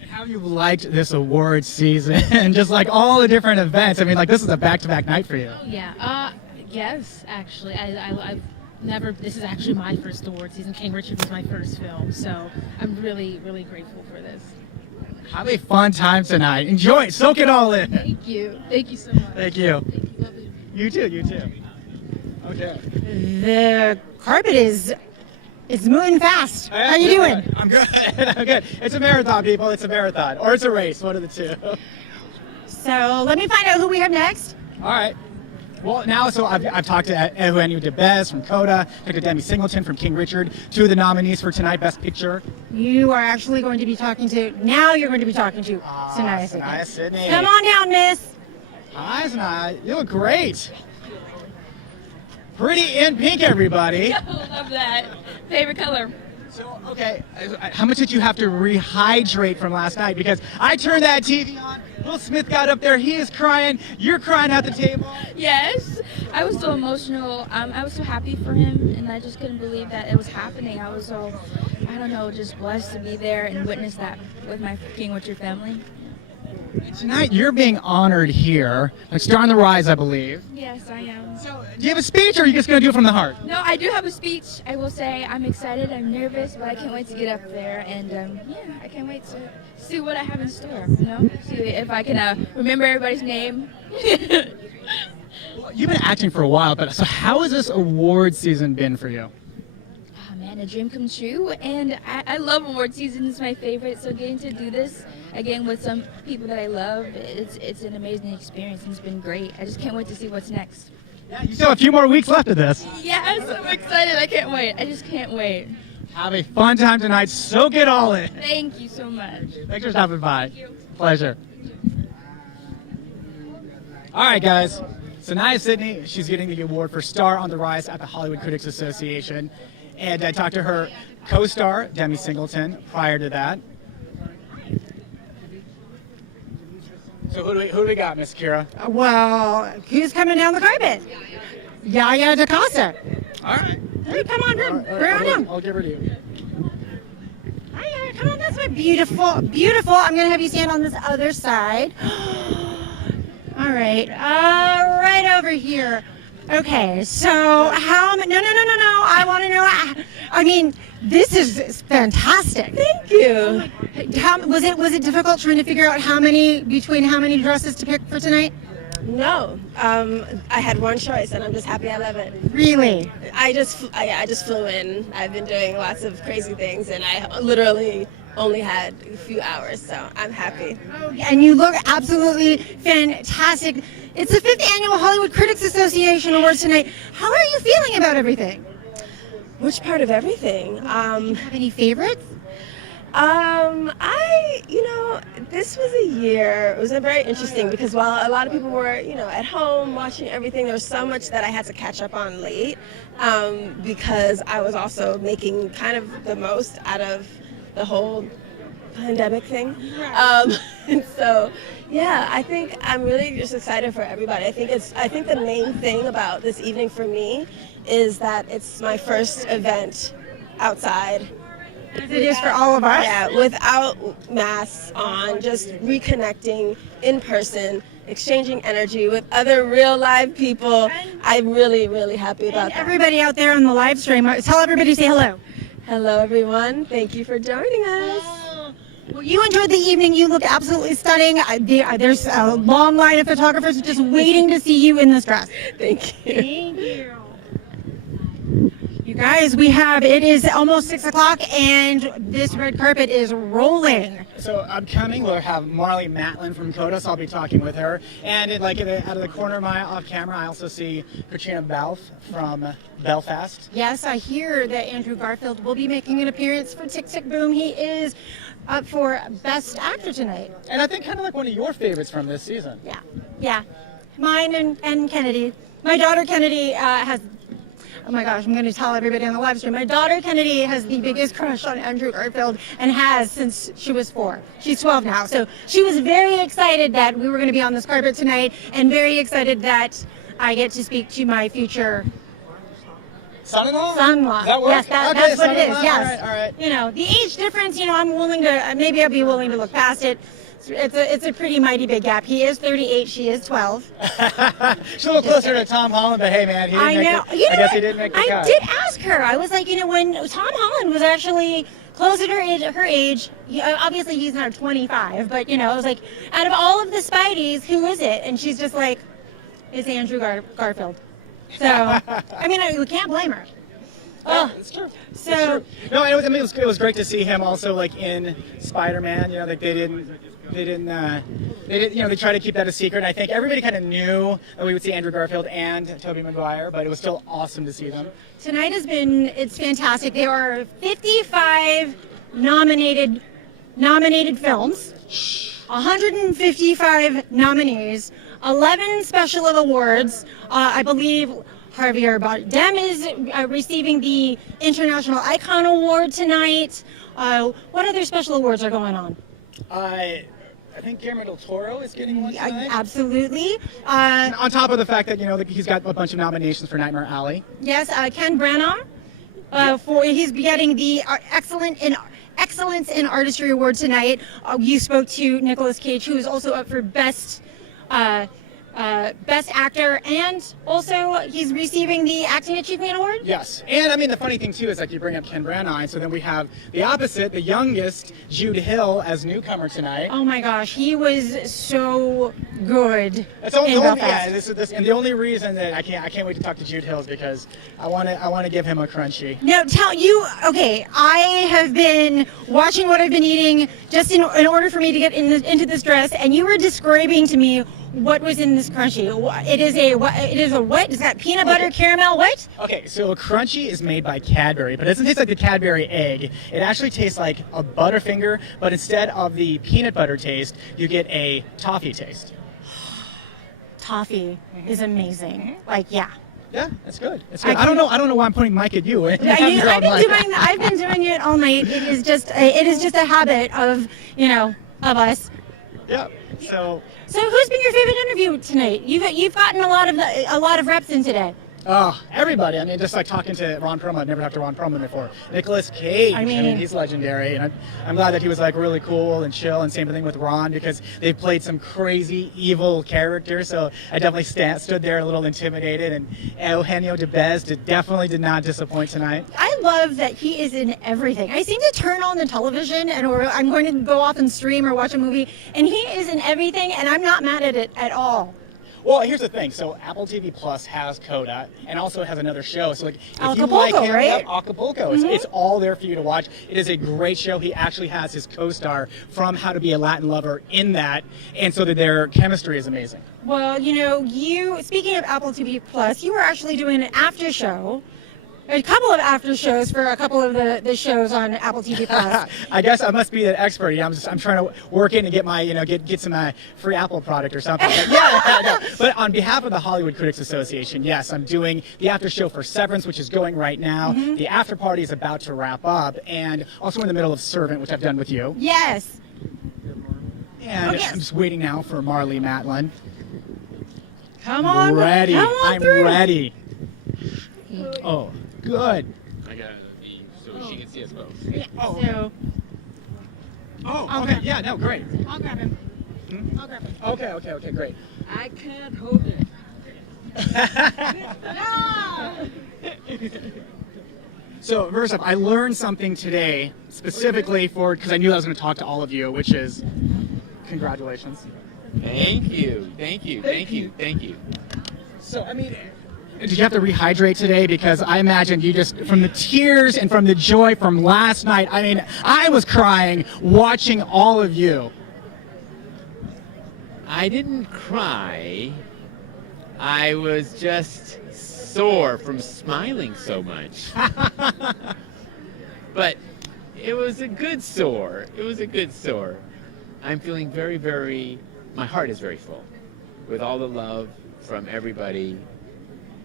How have you liked this award season and just like all the different events? I mean, like, this is a back-to-back night for you. Yeah. Yes, actually, I've never. This is actually my first award season. King Richard was my first film, so I'm really, really grateful for this. Have a fun time tonight. Enjoy it. Soak it all in. Thank you. Thank you so much. Thank you. Love you. You too. Okay. The carpet is moving fast. How you doing? I'm good. I'm good. It's a marathon, people. It's a marathon. Or it's a race. One of the two. So let me find out who we have next. All right. Well, now, so I've talked to Eugenio Debbez from Coda, talked to Demi Singleton from King Richard, two of the nominees for tonight, Best Picture. You're going to be talking to Sonia Sydney. Sonia Sydney. Come on down, miss. Hi, Sonia. You look great. Pretty in pink, everybody. Love that. Favorite color. So, okay, how much did you have to rehydrate from last night? Because I turned that TV on, Will Smith got up there, he is crying, you're crying at the table. Yes, I was so emotional. I was so happy for him, and I just couldn't believe that it was happening. I was so, just blessed to be there and witness that with my King Richard family. Tonight, you're being honored here, like Star on the Rise, I believe. Yes, I am. So, do you have a speech, or are you just going to do it from the heart? No, I do have a speech. I will say I'm excited, I'm nervous, but I can't wait to get up there, and I can't wait to see what I have in store, see if I can remember everybody's name. Well, you've been acting for a while, but so how has this award season been for you? Oh, man, a dream come true, and I love award season. It's my favorite, so getting to do this again with some people that I love, it's an amazing experience, and it's been great. I just can't wait to see what's next. Yeah, you still have a few more weeks left of this. Yes, I'm excited. I can't wait. I just can't wait. Have a fun time tonight. Soak it all in. Thank you so much. Thanks for stopping by. Thank you. Pleasure. All right, guys. Sonia Sydney, she's getting the award for Star on the Rise at the Hollywood Critics Association. And I talked to her co-star, Demi Singleton, prior to that. So who do we got, Miss Kiyra? Well, who's coming down the carpet? Yaya DaCosta. All right. Hey, come on, bring on down. I'll give her to you. Hi, Yaya, come on this way. Beautiful, beautiful. I'm going to have you stand on this other side. All right, right over here. Okay, so no, I want to know, I mean, this is fantastic. Thank you. Was it difficult trying to figure out how many dresses to pick for tonight? No, I had one choice, and I'm just happy I love it. Really? I just flew in. I've been doing lots of crazy things, and I literally only had a few hours, so I'm happy. And you look absolutely fantastic. It's the 5th Annual Hollywood Critics Association Awards tonight. How are you feeling about everything? Which part of everything? Do you have any favorites? This was a year, it was very interesting because while a lot of people were, at home watching everything, there was so much that I had to catch up on late because I was also making kind of the most out of the whole pandemic thing. And so, yeah, I think I'm really just excited for everybody. I think the main thing about this evening for me is that it's my first event outside. As it is for all of us. Yeah, without masks on, just reconnecting in person, exchanging energy with other real live people. I'm really, really happy about that. Everybody out there on the live stream, tell everybody to say hello. Hello, everyone. Thank you for joining us. Well, you enjoyed the evening. You look absolutely stunning. There's a long line of photographers just waiting to see you in this dress. Thank you. Thank you. You guys, it is almost 6 o'clock and this red carpet is rolling. So upcoming, we'll have Marley Matlin from Coda, so I'll be talking with her. And out of the corner of my off camera, I also see Katrina Balfe from Belfast. Yes, I hear that Andrew Garfield will be making an appearance for Tick Tick Boom. He is up for Best Actor tonight. And I think kind of like one of your favorites from this season. Yeah. Mine and Kennedy. My daughter Kennedy has... Oh my gosh, I'm going to tell everybody on the live stream. My daughter Kennedy has the biggest crush on Andrew Garfield and has since she was 4. She's 12 now. So she was very excited that we were going to be on this carpet tonight and very excited that I get to speak to my future son-in-law? Son-in-law. Does that work? Yes, that's what it is. Son-in-law? Yes. All right. The age difference, I'm willing to, maybe I'll be willing to look past it. It's a pretty mighty big gap. He is 38, she is 12. She's a little closer to Tom Holland, but hey, man, I guess he didn't make the cut. I did ask her. I was like, when Tom Holland was actually closer to her age, obviously he's now 25, but, I was like, out of all of the Spideys, who is it? And she's just like, it's Andrew Garfield. So, we can't blame her. Oh, it's true. So, it's true. No, it was great to see him also in Spider-Man. They try to keep that a secret. And I think everybody kind of knew that we would see Andrew Garfield and Tobey Maguire, but it was still awesome to see them. Tonight it's fantastic. There are 55 nominated films, 155 nominees, 11 special awards. I believe Javier Bardem is receiving the International Icon Award tonight. What other special awards are going on? I think Guillermo del Toro is getting one tonight. Absolutely. On top of the fact that he's got a bunch of nominations for Nightmare Alley. Yes, Ken Branagh he's getting the Excellence in Artistry Award tonight. You spoke to Nicolas Cage, who is also up for Best Actor, and also he's receiving the Acting Achievement Award. Yes, and the funny thing too is you bring up Ken Branagh, so then we have the opposite, the youngest Jude Hill as newcomer tonight. Oh my gosh, he was so good. That's and the only reason that I can't wait to talk to Jude Hill is because I want to give him a crunchy. Now I have been watching what I've been eating just in order for me to get into this dress, and you were describing to me what was in this crunchy. It is a what? It's got peanut butter, caramel, what? Okay, so a crunchy is made by Cadbury, but it doesn't taste like the Cadbury egg. It actually tastes like a Butterfinger, but instead of the peanut butter taste, you get a toffee taste. Toffee is amazing. Yeah, that's good. It's good. I don't know why I'm pointing Mike at you. I've been doing it all night. It is just a habit of us. Yeah. So who's been your favorite interview tonight? You've gotten a lot of reps in today. Oh, everybody. Just talking to Ron Perlman. I've never talked to Ron Perlman before. Nicolas Cage. He's legendary, and I'm glad that he was really cool and chill. And same thing with Ron, because they played some crazy evil characters. So I definitely stood there a little intimidated. And Eugenio Debbez definitely did not disappoint tonight. I love that he is in everything. I seem to turn on the television, or I'm going to go off and stream or watch a movie, and he is in everything, and I'm not mad at it at all. Well, here's the thing. So Apple TV Plus has Coda and also has another show. So if Acapulco, you like him, right? Acapulco. Mm-hmm. It's all there for you to watch. It is a great show. He actually has his co-star from How to Be a Latin Lover in that, and so that their chemistry is amazing. Well, you speaking of Apple TV Plus, you were actually doing an after show a couple of after shows for a couple of the shows on Apple TV Plus. I guess I must be an expert. I'm trying to work in and get my get some free Apple product or something. But no. But on behalf of the Hollywood Critics Association, yes, I'm doing the after show for Severance, which is going right now. Mm-hmm. The after party is about to wrap up, and also in the middle of Servant, which I've done with you. Yes. And I'm just waiting now for Marlee Matlin. Come on. Ready. Come on I'm through. ready. Oh, good. I got it so she can see us both. Oh, So, okay. Yeah, no, great. I'll grab him. I'll grab him. Okay, great. I can't hold it. So, first up, I learned something today specifically because I knew I was going to talk to all of you, which is congratulations. Thank you. So, I mean, did you have to rehydrate today? Because I imagine you just, from the tears and from the joy from last night, I mean, I was crying watching all of you. I didn't cry. I was just sore from smiling so much. But it was a good sore. I'm feeling very, my heart is very full with all the love from everybody.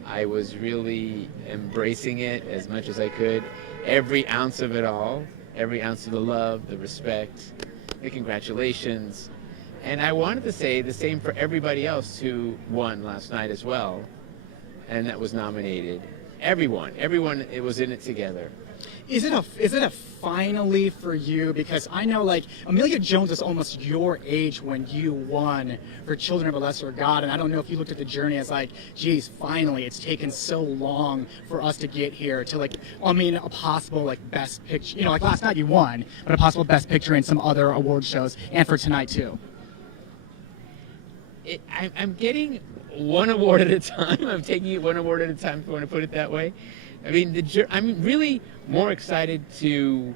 I was really embracing it as much as I could. Every ounce of it all, every ounce of the love, the respect, the congratulations. And I wanted to say the same for everybody else who won last night as well, and that was nominated. Everyone, it was in it together. Is it a finally for you? Because I know, like, Amelia Jones is almost your age when you won for Children of a Lesser God, and I don't know if you looked at the journey as like, geez, finally, it's taken so long for us to get here to, like, a possible, like, best picture. Like last night you won, but a possible best picture in some other award shows, and for tonight too. I'm getting one award at a time. I'm taking it one award at a time, if you want to put it that way. I mean, I'm really more excited to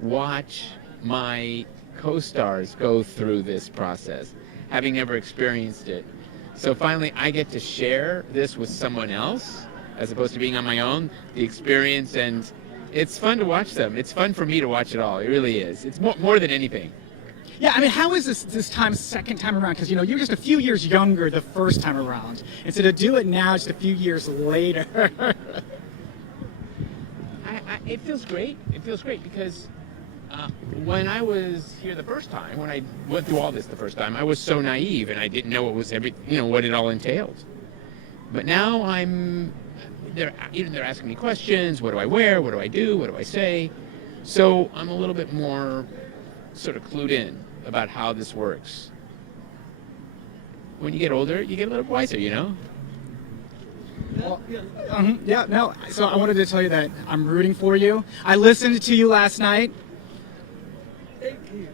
watch my co-stars go through this process, having never experienced it. So finally, I get to share this with someone else, as opposed to being on my own, the experience, and it's fun to watch them. It's fun for me to watch it all. It really is. It's more than anything. Yeah, I mean, how is this time, second time around? Because, you're just a few years younger the first time around. And so to do it now, just a few years later. It feels great. It feels great because when I was here the first time, when I went through all this the first time, I was so naive and I didn't know what it all entailed. But now they're asking me questions. What do I wear? What do I do? What do I say? So I'm a little bit more sort of clued in about how this works. When you get older, you get a little wiser, Well, yeah, no. So I wanted to tell you that I'm rooting for you. I listened to you last night. Thank you.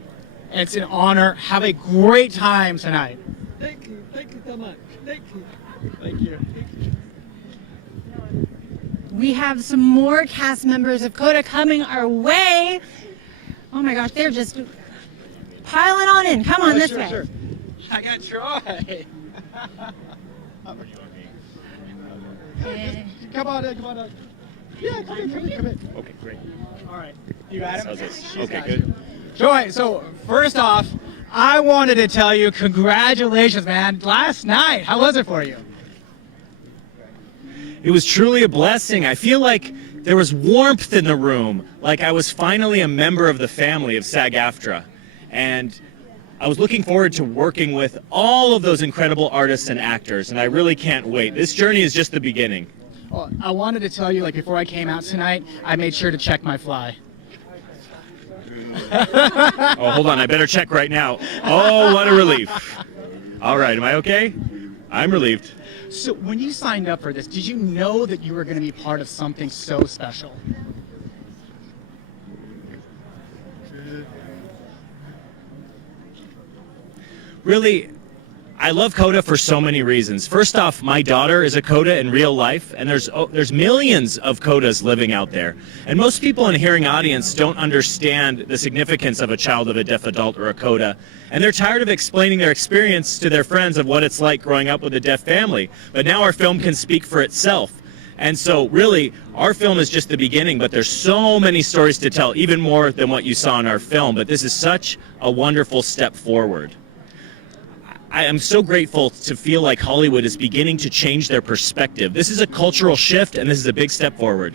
And it's an honor. Have a great time tonight. Thank you so much. Thank you. Thank you. We have some more cast members of CODA coming our way. Oh my gosh, they're just piling on in. Come on this way. Sure. I got Troy. Come on in. Yeah, come in. Okay, great. All right. You got him? Okay, good. Troy, so first off, I wanted to tell you congratulations, man. Last night, how was it for you? It was truly a blessing. I feel like there was warmth in the room, like I was finally a member of the family of SAG-AFTRA. And I was looking forward to working with all of those incredible artists and actors, and I really can't wait. This journey is just the beginning. Well, I wanted to tell you, like, before I came out tonight, I made sure to check my fly. Oh, hold on, I better check right now. Oh, what a relief. All right, am I okay? I'm relieved. So when you signed up for this, did you know that you were going to be part of something so special? Really, I love CODA for so many reasons. First off, my daughter is a CODA in real life, and there's millions of CODAs living out there. And most people in a hearing audience don't understand the significance of a child of a deaf adult or a CODA. And they're tired of explaining their experience to their friends of what it's like growing up with a deaf family. But now our film can speak for itself. And so really, our film is just the beginning, but there's so many stories to tell, even more than what you saw in our film. But this is such a wonderful step forward. I am so grateful to feel like Hollywood is beginning to change their perspective. This is a cultural shift, and this is a big step forward.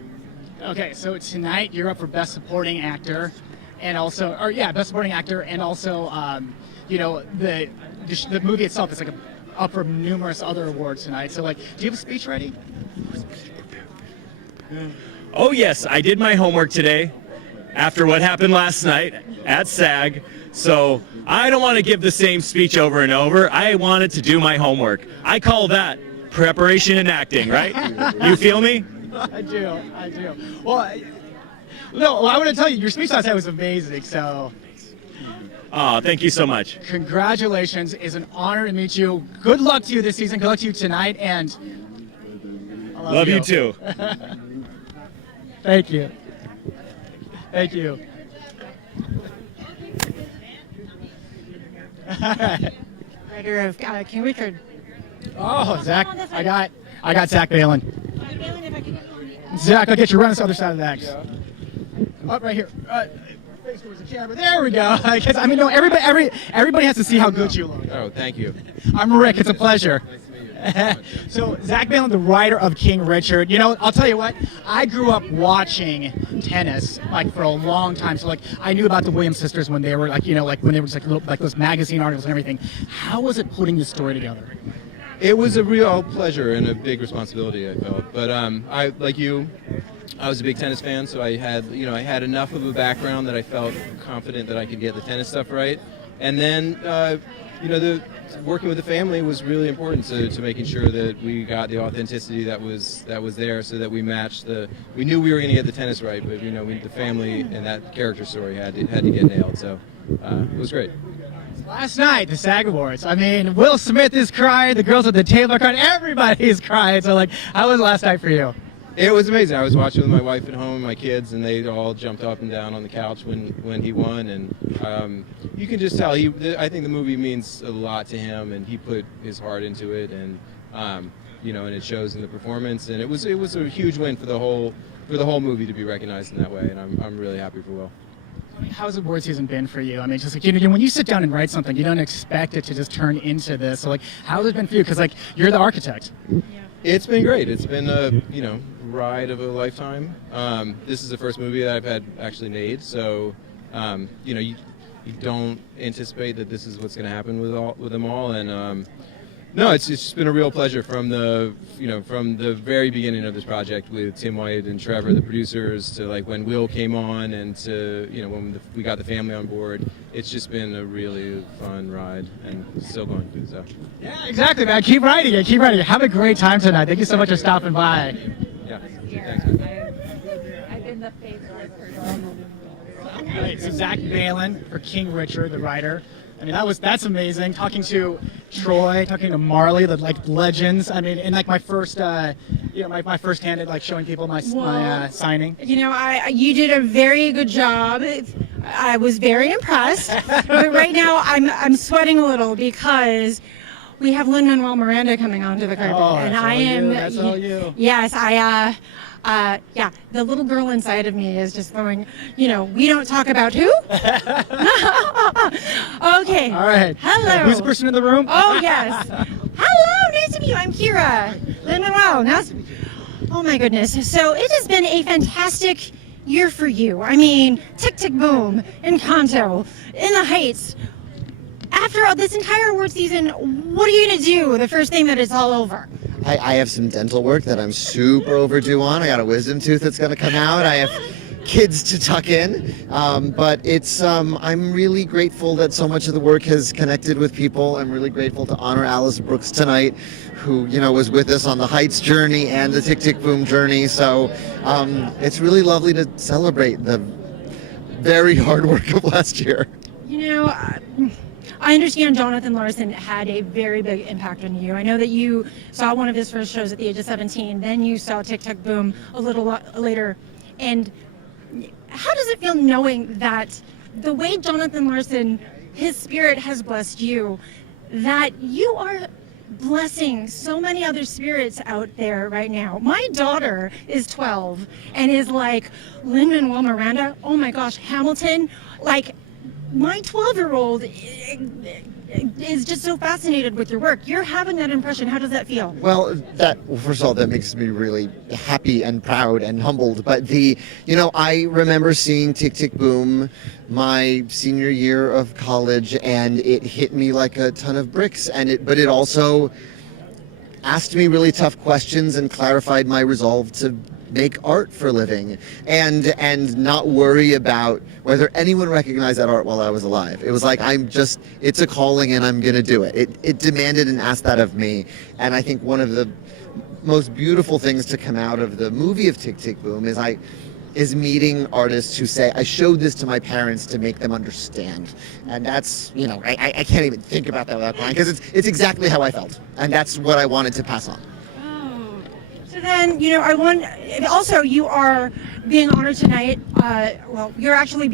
Okay, so tonight you're up for Best Supporting Actor, and also, Best Supporting Actor, and also, the movie itself is like up for numerous other awards tonight. So, like, do you have a speech ready? Oh yes, I did my homework today after what happened last night at SAG. So I don't want to give the same speech over and over. I wanted to do my homework. I call that preparation and acting, right? You feel me? I do. Well, I want to tell you, your speech last night was amazing, so. Oh, thank you so much. Congratulations. It's an honor to meet you. Good luck to you this season. Good luck to you tonight, and I love you too. Thank you. Thank you. Writer of King Richard. Oh, Zach, I got Zach Balin. Zach, I'll get you run on this other side of the X. Up right here. Face towards the camera. There we go. No, everybody has to see how good you look. Oh, thank you. I'm Rick. It's a pleasure. So Zach Balin, the writer of King Richard. I'll tell you what. I grew up watching tennis for a long time. So I knew about the Williams sisters when they were when they were just little, those magazine articles and everything. How was it putting this story together? It was a real pleasure and a big responsibility, I felt. But I was a big tennis fan, so I had enough of a background that I felt confident that I could get the tennis stuff right. And then working with the family was really important to making sure that we got the authenticity that was there, so that we matched we knew we were going to get the tennis right, but the family and that character story had to get nailed. So it was great. Last night, the SAG Awards. Will Smith is crying, the girls at the table are crying, everybody is crying. So how was last night for you? It was amazing. I was watching with my wife at home, my kids, and they all jumped up and down on the couch when he won. And you can just tell I think the movie means a lot to him, and he put his heart into it, and and it shows in the performance. And it was a huge win for the whole movie to be recognized in that way. And I'm really happy for Will. How's award season been for you? When you sit down and write something, you don't expect it to just turn into this. So how's it been for you? Because you're the architect. It's been great. It's been a ride of a lifetime. This is the first movie that I've had actually made, so you don't anticipate that this is what's going to happen with them all. And no, it's just been a real pleasure from the very beginning of this project with Tim White and Trevor, the producers, to when Will came on, and to when we got the family on board. It's just been a really fun ride, and still going through. So yeah, exactly, man. Keep writing it. Have a great time tonight. Thank you so much for stopping by. Yeah, thanks. I've been the favorite person. All right, so Zach Balin for King Richard, the writer. That's amazing. Talking to Troy, talking to Marley, the legends. And my first, my first hand at showing people my signing. You did a very good job. I was very impressed. But right now I'm sweating a little because we have Lin-Manuel Miranda coming onto the carpet, and I am. That's all you. Yes, the little girl inside of me is just going, we don't talk about who? Okay. All right. Hello. Who's the person in the room? Oh, yes. Hello, nice to meet you. I'm Kiyra. Lin-Manuel, nice to meet you. Oh, my goodness. So it has been a fantastic year for you. Tick, Tick, Boom, Encanto, In the Heights. After this entire award season, what are you going to do the first thing that it's all over? I have some dental work that I'm super overdue on. I got a wisdom tooth that's going to come out. I have kids to tuck in. But I'm really grateful that so much of the work has connected with people. I'm really grateful to honor Alice Brooks tonight, who, was with us on the Heights journey and the Tick, Tick, Boom journey. So it's really lovely to celebrate the very hard work of last year. I understand Jonathan Larson had a very big impact on you. I know that you saw one of his first shows at the age of 17, then you saw Tick, Tick, Boom a little later. And how does it feel knowing that the way Jonathan Larson, his spirit has blessed you, that you are blessing so many other spirits out there right now. My daughter is 12 and is like, Lin-Manuel Miranda, oh my gosh, Hamilton, like my 12-year-old is just so fascinated with your work. You're having that impression. How does that feel? Well, first of all, that makes me really happy and proud and humbled. But I remember seeing Tick, Tick, Boom my senior year of college, and it hit me like a ton of bricks. But it also asked me really tough questions and clarified my resolve to make art for a living and not worry about whether anyone recognized that art while I was alive. It was like, it's a calling and I'm going to do it. It demanded and asked that of me. And I think one of the most beautiful things to come out of the movie of Tick, Tick, Boom is meeting artists who say, I showed this to my parents to make them understand. And that's, I can't even think about that without crying, because it's exactly how I felt. And that's what I wanted to pass on. So then, you are being honored tonight. You're actually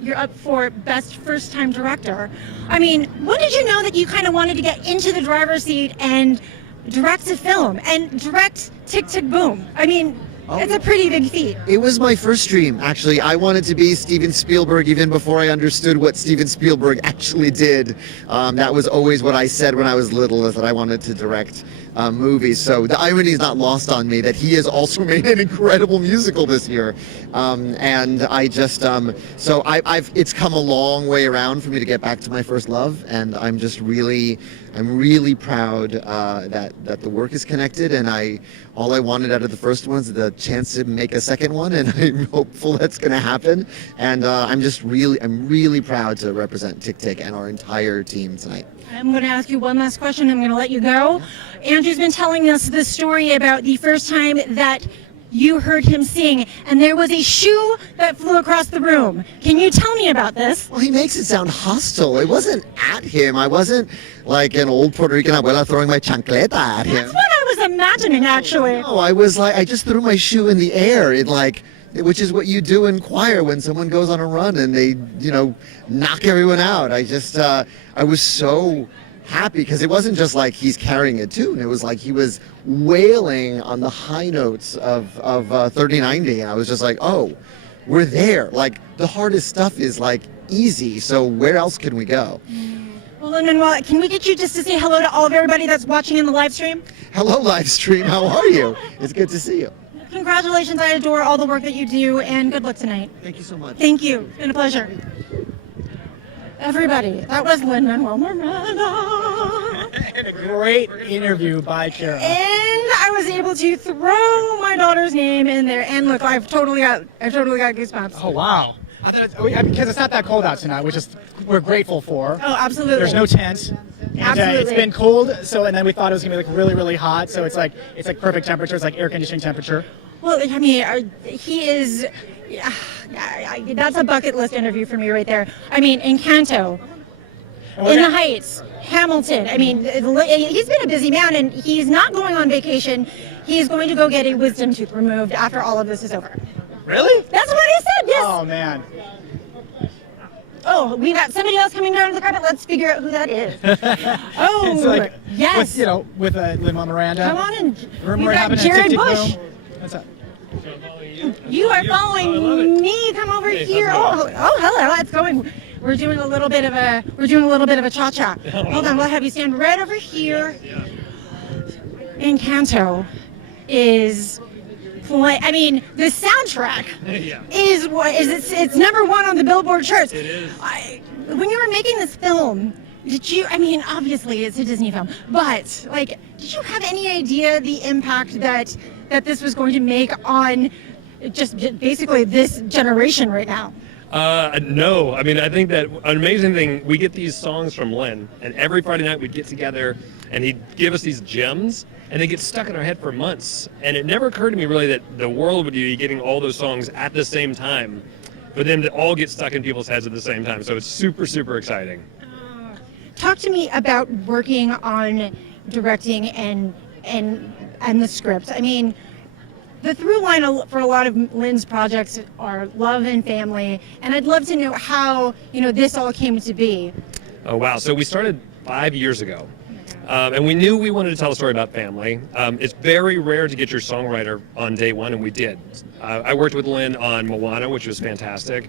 you're up for Best First Time Director. I mean, when did you know that you kind of wanted to get into the driver's seat and direct a film and direct Tick, Tick, Boom? I mean, it's a pretty big feat. It was my first dream, actually. I wanted to be Steven Spielberg even before I understood what Steven Spielberg actually did. That was always what I said when I was little, is that I wanted to direct movies. So the irony is not lost on me that he has also made an incredible musical this year. And I just, it's come a long way around for me to get back to my first love. And I'm really proud that the work is connected, and all I wanted out of the first one is the chance to make a second one, and I'm hopeful that's going to happen. And I'm really proud to represent Tick, Tick and our entire team tonight. I'm going to ask you one last question. I'm going to let you go. Andrew's been telling us the story about the first time that you heard him sing, and there was a shoe that flew across the room. Can you tell me about this? Well, he makes it sound hostile. It wasn't at him. I wasn't like an old Puerto Rican abuela throwing my chancleta at him. That's what I was imagining, actually. No, I was like, I just threw my shoe in the air, which is what you do in choir when someone goes on a run and they, knock everyone out. I was so happy because it wasn't just like he's carrying a tune. It was like he was wailing on the high notes of 3090, and I was just like, oh, we're there. Like, the hardest stuff is like easy, so where else can we go? Well, Lin-Manuel, can we get you just to say hello to all of everybody that's watching in the live stream? Hello, live stream. How are you? It's good to see you. Congratulations. I adore all the work that you do, and good luck tonight. Thank you so much. Thank you. It's been a pleasure. Everybody, that was Lin-Manuel Miranda. And a great interview by Kiyra. And I was able to throw my daughter's name in there, and look, I've totally got goosebumps. Oh wow! Because it's not that cold out tonight, which is we're grateful for. Oh, absolutely. There's no tent. Absolutely. It's been cold, and then we thought it was gonna be like really, really hot. So it's like perfect temperature. It's like air conditioning temperature. Well, I mean, he is. That's a bucket list interview for me right there. I mean, Encanto, In the Heights, Hamilton. I mean, he's been a busy man, and he's not going on vacation. He's going to go get a wisdom tooth removed after all of this is over. Really? That's what he said. Yes. Oh man. Oh, we got somebody else coming down to the carpet. Let's figure out who that is. Oh, it's like, yes. With Lin-Manuel Miranda. Come on in. Remember We've what got happened at Jared Tick, Tick, Bush. Boom? What's up? You are following me. Come over here. Oh, hello. It's going. We're doing a little bit of a cha-cha. Hold on. We'll have you stand right over here. Encanto is I mean, the soundtrack is it's number one on the Billboard charts. It is. When you were making this film, did you? I mean, obviously it's a Disney film, but like, did you have any idea the impact that this was going to make on just basically this generation right now? No. I mean, I think that an amazing thing, we get these songs from Lynn, and every Friday night we'd get together and he'd give us these gems, and they get stuck in our head for months. And it never occurred to me really that the world would be getting all those songs at the same time, for them to all get stuck in people's heads at the same time. So it's super, super exciting. Talk to me about working on directing and the script. I mean, the through line for a lot of Lynn's projects are love and family, and I'd love to know how this all came to be. Oh wow! So we started 5 years ago. And we knew we wanted to tell a story about family. It's very rare to get your songwriter on day one, and we did. I worked with Lynn on Moana, which was fantastic.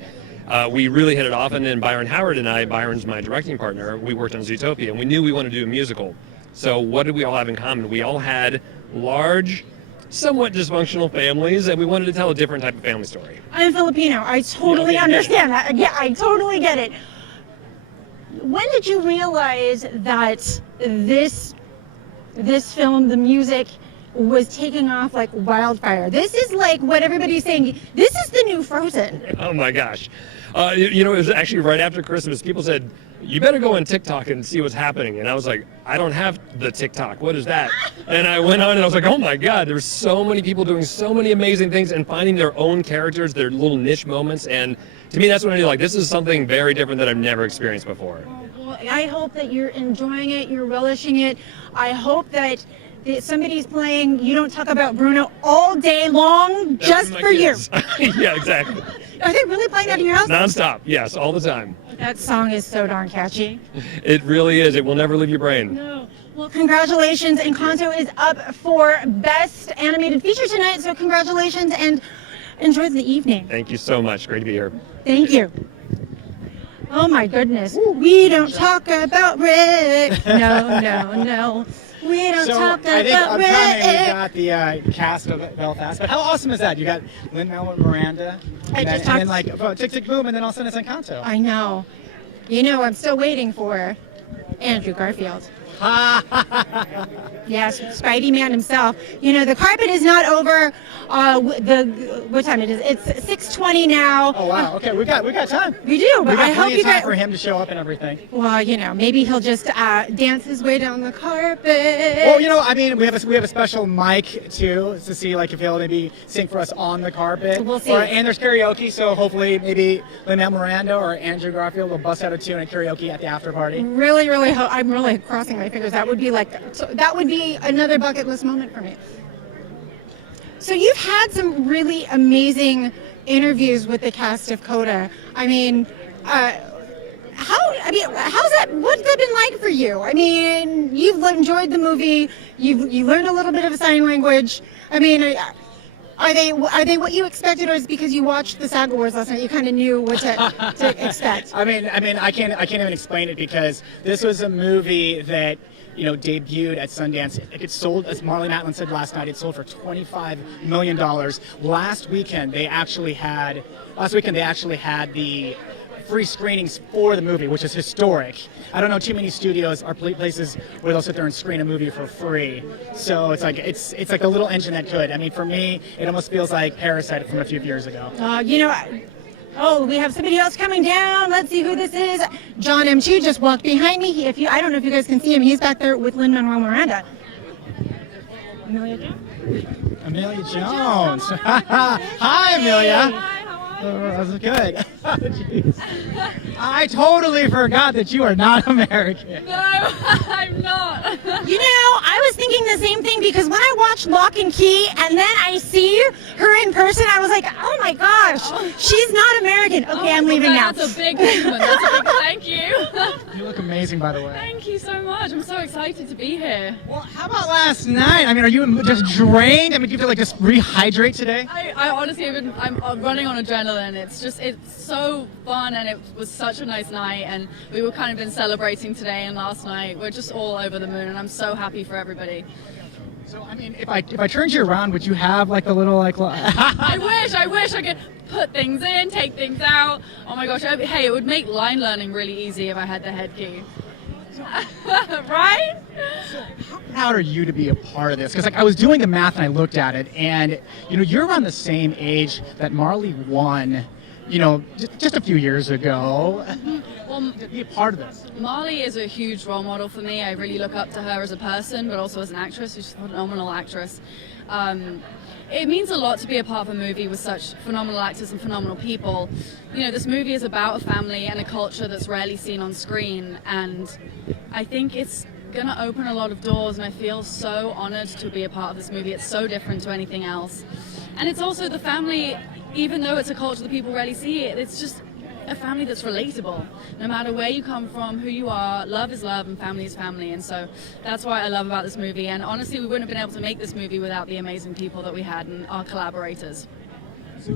We really hit it off, and then Byron Howard and I, Byron's my directing partner, we worked on Zootopia, and we knew we wanted to do a musical. So what did we all have in common? We all had large, somewhat dysfunctional families, and we wanted to tell a different type of family story. I'm Filipino. I totally understand that. Yeah, I totally get it. When did you realize that this film, the music, was taking off like wildfire? This is like what everybody's saying. This is the new Frozen. Oh my gosh. It was actually right after Christmas. People said, you better go on TikTok and see what's happening. And I was like, I don't have the TikTok. What is that? And I went on and I was like, oh my God, there's so many people doing so many amazing things and finding their own characters, their little niche moments. And to me, that's what I do. Like, this is something very different that I've never experienced before. Well, I hope that you're enjoying it, you're relishing it. I hope that somebody's playing You Don't Talk About Bruno all day long just for you. Yeah, exactly. Are they really playing that in your house? Non-stop, yes, all the time. That song is so darn catchy. It really is. It will never leave your brain. No. Well, congratulations. Encanto is up for Best Animated Feature tonight, so congratulations and enjoy the evening. Thank you so much. Great to be here. Thank you. Oh my goodness. We don't talk about Rick. No, no, no. We don't talk about Rick. I think we got the cast of Belfast. But how awesome is that? You got Lin-Manuel Miranda, and then like Tick Tick Boom, and then all of a sudden it's Encanto. I know. You know, I'm still waiting for Andrew Garfield. Yes, Spidey Man himself. You know, the carpet is not over. What time it is? It's 6:20 now. Oh wow. Okay, we got time. We do, but I hope you time guys. for him to show up and everything. Well, you know, maybe he'll just dance his way down the carpet. Well, you know, I mean, we have a special mic too to see like if he'll maybe sing for us on the carpet. We'll see. And there's karaoke, so hopefully maybe Lin-Manuel Miranda or Andrew Garfield will bust out a tune and karaoke at the after party. Really, really I'm really crossing my fingers. That would be another bucket list moment for me. So you've had some really amazing interviews with the cast of Coda. I mean, how's that? What's that been like for you? I mean, you've enjoyed the movie. You learned a little bit of sign language. I mean, are they what you expected, or is it because you watched the Saga Wars last night? You kind of knew what to expect. I mean, I can't even explain it because this was a movie that, you know, debuted at Sundance. It sold, as Marley Matlin said last night, it sold for $25 million. Last weekend they actually had the free screenings for the movie, which is historic. I don't know too many studios or places where they'll sit there and screen a movie for free. So it's like a little engine that could. I mean, for me, it almost feels like Parasite from a few years ago. You know. Oh, we have somebody else coming down. Let's see who this is. John M2 just walked behind me. I don't know if you guys can see him. He's back there with Lin-Manuel Miranda. Amelia Jones. Hi, Amelia. That was good. I totally forgot that you are not American. No, I'm not. You know, I was thinking the same thing because when I watched Lock and Key and then I see her in person, I was like, oh my gosh, she's not American. Okay, I'm leaving now. That's a big compliment. That's a big thank you. You look amazing, by the way. Thank you so much. I'm so excited to be here. Well, how about last night? I mean, are you just drained? I mean, do you feel like just rehydrate today? I honestly, I'm running on adrenaline. It's so fun, and it was such a nice night, and we were kind of been celebrating today and last night. We're just all over the moon, and I'm so happy for everybody. So, I mean, if I turned you around, would you have like the little like? I wish I could put things in, take things out. Oh my gosh! Hey, it would make line learning really easy if I had the head key. Right? So how proud are you to be a part of this? Because like I was doing the math and I looked at it, and you know you're around the same age that Marley won, you know, just a few years ago. Well, to be a part of this. Marley is a huge role model for me. I really look up to her as a person, but also as an actress. She's a phenomenal actress. It means a lot to be a part of a movie with such phenomenal actors and phenomenal people. You know, this movie is about a family and a culture that's rarely seen on screen, and I think it's gonna open a lot of doors, and I feel so honored to be a part of this movie. It's so different to anything else. And it's also the family, even though it's a culture that people rarely see, it's just a family that's relatable. No matter where you come from, who you are, love is love and family is family. And so that's what I love about this movie. And honestly, we wouldn't have been able to make this movie without the amazing people that we had and our collaborators.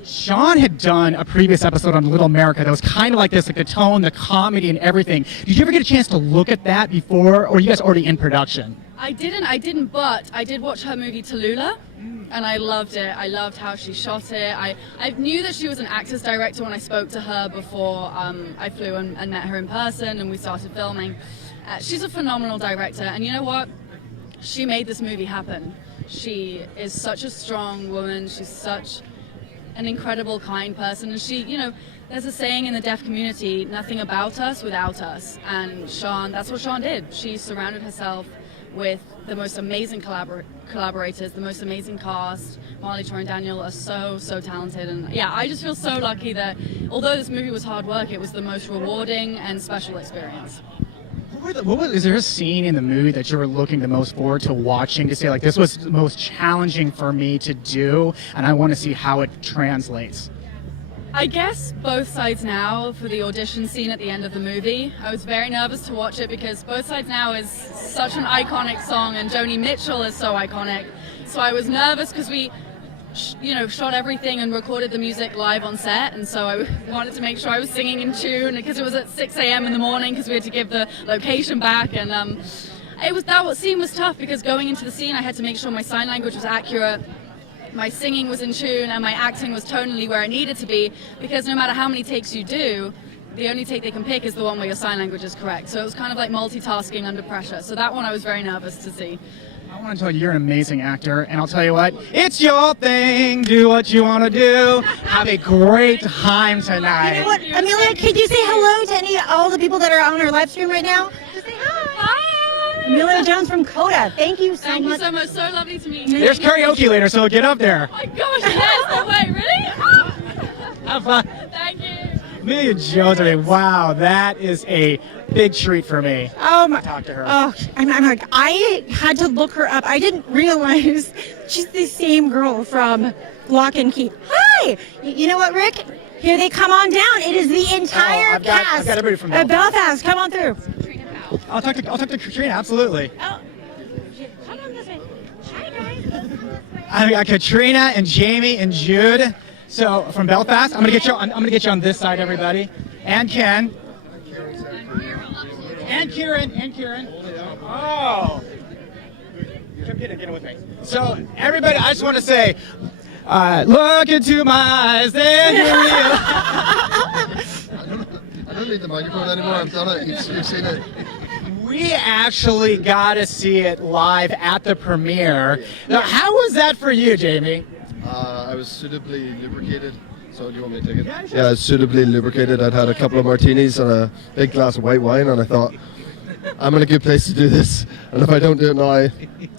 Sean had done a previous episode on Little America that was kind of like this, like the tone, the comedy, and everything. Did you ever get a chance to look at that before, or were you guys already in production? I didn't, but I did watch her movie Tallulah, and I loved it. I loved how she shot it. I knew that she was an actress director when I spoke to her before I flew and met her in person and we started filming. She's a phenomenal director, and you know what? She made this movie happen. She is such a strong woman. She's such an incredible, kind person, and she, you know, there's a saying in the deaf community, nothing about us without us, and Sean, that's what Sean did. She surrounded herself with the most amazing collaborators, the most amazing cast. Marley, Troy, and Daniel are so talented, and yeah, I just feel so lucky that although this movie was hard work, it was the most rewarding and special experience. Is there a scene in the movie that you were looking the most forward to watching to say, like, this was the most challenging for me to do, and I want to see how it translates? I guess Both Sides Now for the audition scene at the end of the movie. I was very nervous to watch it because Both Sides Now is such an iconic song and Joni Mitchell is so iconic. So I was nervous because we shot everything and recorded the music live on set, and so I wanted to make sure I was singing in tune because it was at 6 a.m. in the morning because we had to give the location back, and that scene was tough because going into the scene I had to make sure my sign language was accurate, my singing was in tune, and my acting was tonally where it needed to be, because no matter how many takes you do, the only take they can pick is the one where your sign language is correct. So it was kind of like multitasking under pressure. So that one I was very nervous to see. I want to tell you, you're an amazing actor, and I'll tell you what, it's your thing, do what you want to do, have a great time tonight. You know what, Amelia, could you say hello to all the people that are on our live stream right now? Just say hi. Hi. Amelia Jones from Coda, thank you so much. Thank you so much, so lovely to meet you. There's karaoke later, so get up there. Oh my gosh, yes, no way, really? Have fun. Thank you. Amelia Jones, I mean, wow, that is a big treat for me. Talk to her. Oh, I'm like, I had to look her up. I didn't realize she's the same girl from Lock and Key. Hi! You know what, Rick? Here they come on down. It is the entire cast I've got everybody from of Belfast. Come on through. I'll talk to Katrina, absolutely. Oh, come on this way. Hi, guys. I got Katrina and Jamie and Jude. So from Belfast, I'm gonna get you on this side, everybody, and Ken, and Kieran. Oh, get it with me. So everybody, I just want to say, look into my eyes, then you realize. I don't need the microphone anymore. I've done it. You've seen it. We actually got to see it live at the premiere. Now, how was that for you, Jamie? I was suitably lubricated. So do you want me to take it? Yeah, I was suitably lubricated. I'd had a couple of martinis and a big glass of white wine, and I thought, I'm in a good place to do this. And if I don't do it now,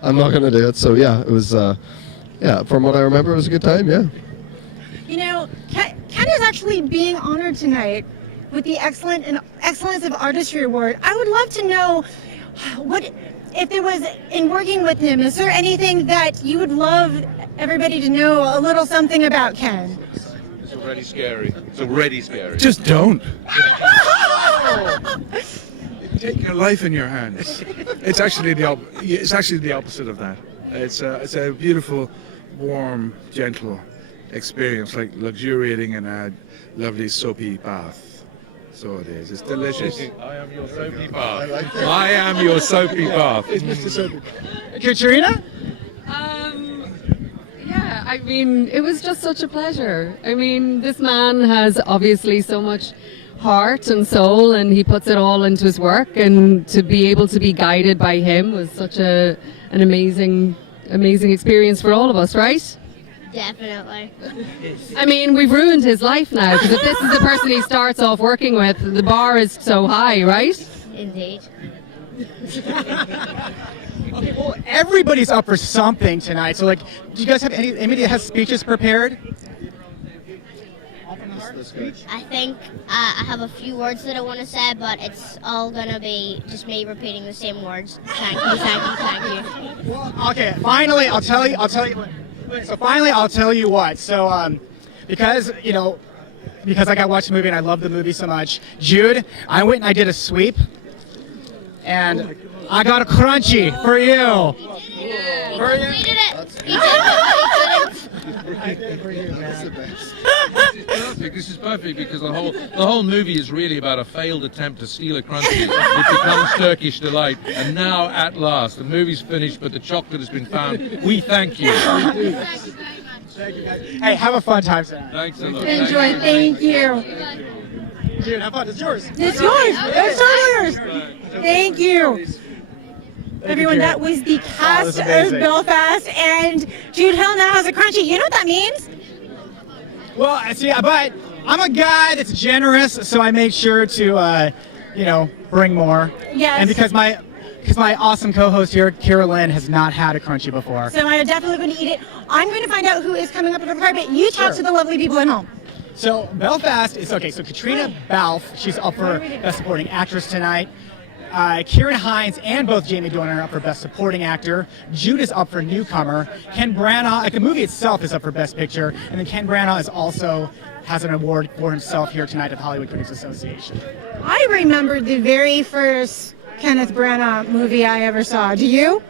I'm not going to do it. So yeah, it was, from what I remember, it was a good time, yeah. You know, Ken is actually being honored tonight with the Excellence of Artistry Award. I would love to know if there was, in working with him, is there anything that you would love everybody to know a little something about Ken? It's already scary. Just don't. Take your life in your hands. It's actually the opposite of that. It's a beautiful, warm, gentle experience, like luxuriating in a lovely soapy bath. So it is. It's delicious. I am your soapy bath. I am your soapy bath. It's Mr. Soapy. Katrina? Yeah, I mean, it was just such a pleasure. I mean, this man has obviously so much heart and soul, and he puts it all into his work, and to be able to be guided by him was such an amazing experience for all of us, right? Definitely. I mean, we've ruined his life now, because if this is the person he starts off working with, the bar is so high, right? Indeed. Okay, well, everybody's up for something tonight. So, like, do you guys have anybody that has speeches prepared? I think I have a few words that I want to say, but it's all gonna be just me repeating the same words. Thank you. Well, okay, finally, I'll tell you. So finally, I'll tell you what. So, because because I got to watch the movie and I love the movie so much. Jude, I went and I did a sweep, and I got a crunchy for you. For you. He did it. I did for you, man. This is perfect because the whole movie is really about a failed attempt to steal a crunchy. It becomes Turkish delight, and now at last the movie's finished, but the chocolate has been found. We thank you. Thank you, guys. Hey, have a fun time tonight. Thanks a lot. Enjoy. Thank you. Jude, have fun. It's yours. It's yours. It's totally yours. Thank you. Everyone, that was the cast of Belfast, and Jude Hill now has a crunchy. You know what that means? Well, see, but I'm a guy that's generous, so I make sure to, bring more. Yes. And because my awesome co-host here, Kiyra Lynn, has not had a crunchy before. So I'm definitely going to eat it. I'm going to find out who is coming up to the carpet. You talk to the lovely people at home. So Belfast is okay. So Katrina Balfe, she's up for Best Supporting Actress tonight. Kieran Hines and both Jamie Dornan are up for Best Supporting Actor. Jude is up for Newcomer. Ken Branagh, the movie itself is up for Best Picture, and then Ken Branagh has an award for himself here tonight at the Hollywood Critics Association. I remember the very first Kenneth Branagh movie I ever saw. Do you?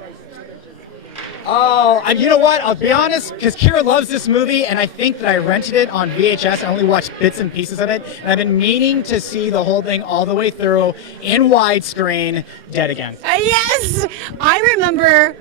Oh, and you know what? I'll be honest, because Kira loves this movie, and I think that I rented it on VHS. I only watched bits and pieces of it, and I've been meaning to see the whole thing all the way through in widescreen. Dead Again. Yes, I remember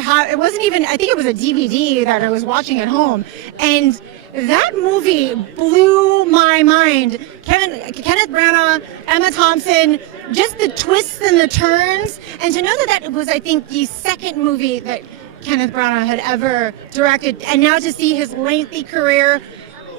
how it wasn't even. I think it was a DVD that I was watching at home, and that movie blew my mind. Kenneth Branagh, Emma Thompson, just the twists and the turns, and to know that was, I think, the second movie that Kenneth Branagh had ever directed, and now to see his lengthy career,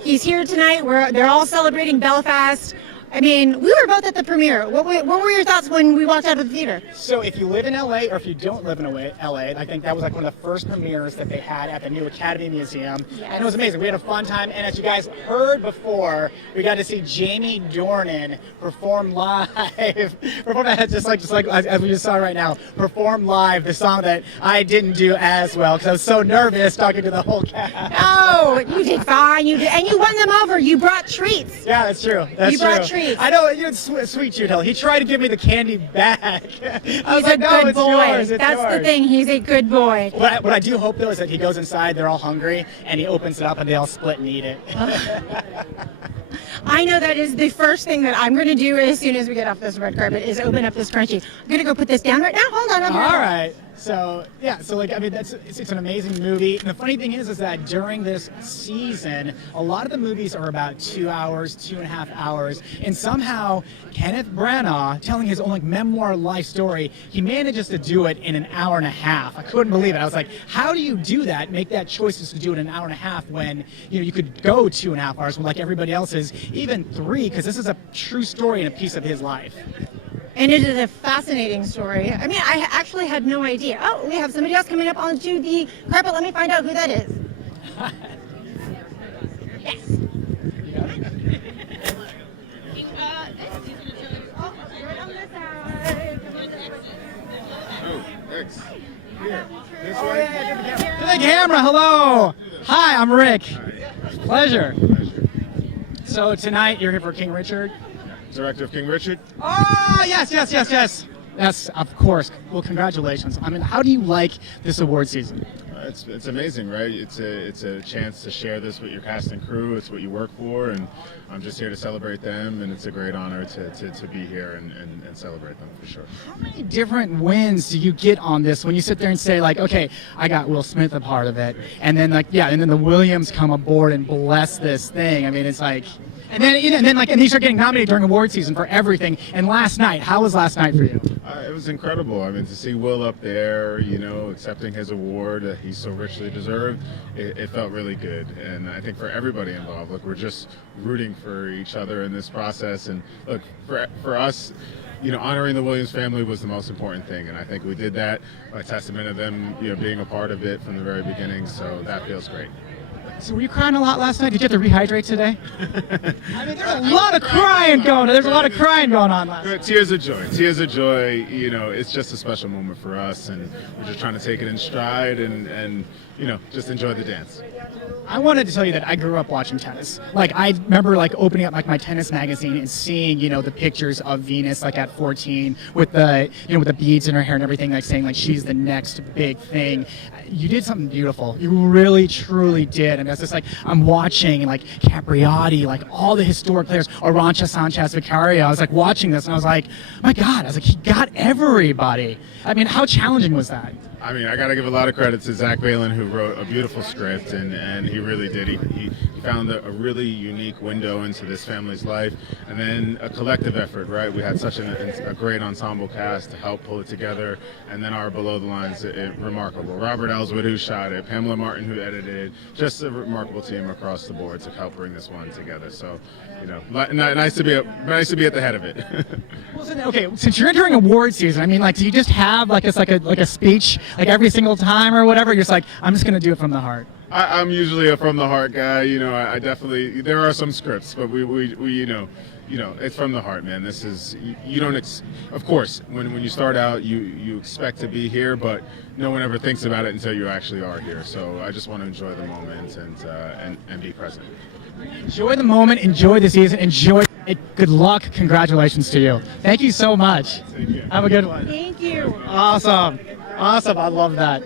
he's here tonight. They're all celebrating Belfast. I mean, we were both at the premiere. What were your thoughts when we walked out of the theater? So if you live in LA or if you don't live in LA, I think that was like one of the first premieres that they had at the new Academy Museum. Yes. And it was amazing. We had a fun time. And as you guys heard before, we got to see Jamie Dornan perform live. just like as we just saw right now, perform live the song that I didn't do as well because I was so nervous talking to the whole cast. No, you did fine. You did, and you won them over. You brought treats. Yeah, that's true. You brought treats. I know, it's sweet, Jude Hill. He tried to give me the candy back. He's a good boy. That's the thing. He's a good boy. What I do hope, though, is that he goes inside, they're all hungry, and he opens it up, and they all split and eat it. I know that is the first thing that I'm going to do as soon as we get off this red carpet is open up this crunchy. I'm going to go put this down right now. Hold on. All right. So, yeah, it's an amazing movie. And the funny thing is that during this season, a lot of the movies are about 2 hours, 2.5 hours. And somehow, Kenneth Branagh, telling his own memoir life story, he manages to do it in an hour and a half. I couldn't believe it. I was like, how do you do that, make that choice just to do it in an hour and a half when, you could go 2.5 hours like everybody else is, even 3, because this is a true story and a piece of his life. And it is a fascinating story. I mean, I actually had no idea. Oh, we have somebody else coming up onto the carpet. Let me find out who that is. Yes. Thanks. Here. This way. To the camera. Hello. Hi, I'm Rick. Pleasure. So tonight you're here for King Richard. Director of King Richard. Oh, yes. Yes, of course. Well, congratulations. I mean, how do you like this award season? It's amazing, right? It's a chance to share this with your cast and crew. It's what you work for, and I'm just here to celebrate them, and it's a great honor to be here and celebrate them for sure. How many different wins do you get on this when you sit there and say, like, okay, I got Will Smith a part of it, and then and then the Williams come aboard and bless this thing. I mean, it's like. And then you start getting nominated during award season for everything. And last night, how was last night for you? It was incredible. I mean, to see Will up there, accepting his award that he so richly deserved, it felt really good. And I think for everybody involved, look, we're just rooting for each other in this process. And look, for us, honoring the Williams family was the most important thing. And I think we did that, a testament of them, being a part of it from the very beginning. So that feels great. So were you crying a lot last night? Did you have to rehydrate today? I mean, there's a lot of crying going on. There's a lot of crying going on last night. Tears of joy. Tears of joy. You know, it's just a special moment for us, and we're just trying to take it in stride and you know, just enjoy the dance. I wanted to tell you that I grew up watching tennis. Like, I remember like opening up like my tennis magazine and seeing, you know, the pictures of Venus like at 14 with the, you know, with the beads in her hair and everything, like saying like she's the next big thing. You did something beautiful. You really, truly did. And it's just like I'm watching like Capriati, like all the historic players, Arantxa, Sanchez, Vicario. I was like watching this and I was like, my God, I was like, he got everybody. I mean, how challenging was that? I mean, I got to give a lot of credit to Zach Balin, who wrote a beautiful script, and he really did. He found a really unique window into this family's life, and then a collective effort, right? We had such a great ensemble cast to help pull it together, and then our below the lines, remarkable. Robert Ellswood, who shot it, Pamela Martin, who edited, just a remarkable team across the board to help bring this one together. So, you know, nice to be at the head of it. Well, okay, since you're entering award season, I mean, like, do you just have like a speech like every single time or whatever? You're just like, I'm just gonna do it from the heart. I'm usually a from the heart guy. You know, I definitely, there are some scripts, but we you know, it's from the heart, man. This is, you don't, of course, when you start out, you expect to be here, but no one ever thinks about it until you actually are here. So I just want to enjoy the moment and be present. Enjoy the moment, enjoy the season, enjoy it. Good luck, congratulations to you. Thank you so much. Thank you. Have a good one. Thank you. Awesome, I love that.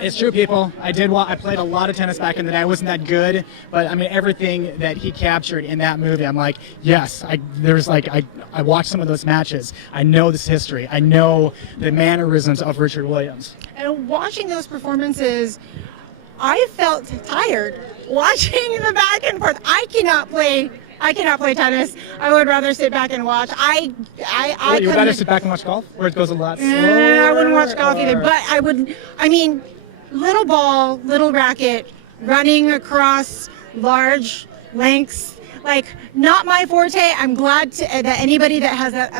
It's true, people. I played a lot of tennis back in the day. I wasn't that good, but I mean, everything that he captured in that movie, I'm like, yes. I watched some of those matches. I know this history. I know the mannerisms of Richard Williams. And watching those performances, I felt tired watching the back and forth. I cannot play tennis. I would rather sit back and watch. You would rather sit back and watch golf, where it goes a lot slower? I wouldn't watch golf either, but I would. I mean, little ball, little racket, running across large lengths. Like, not my forte. I'm glad that anybody that has that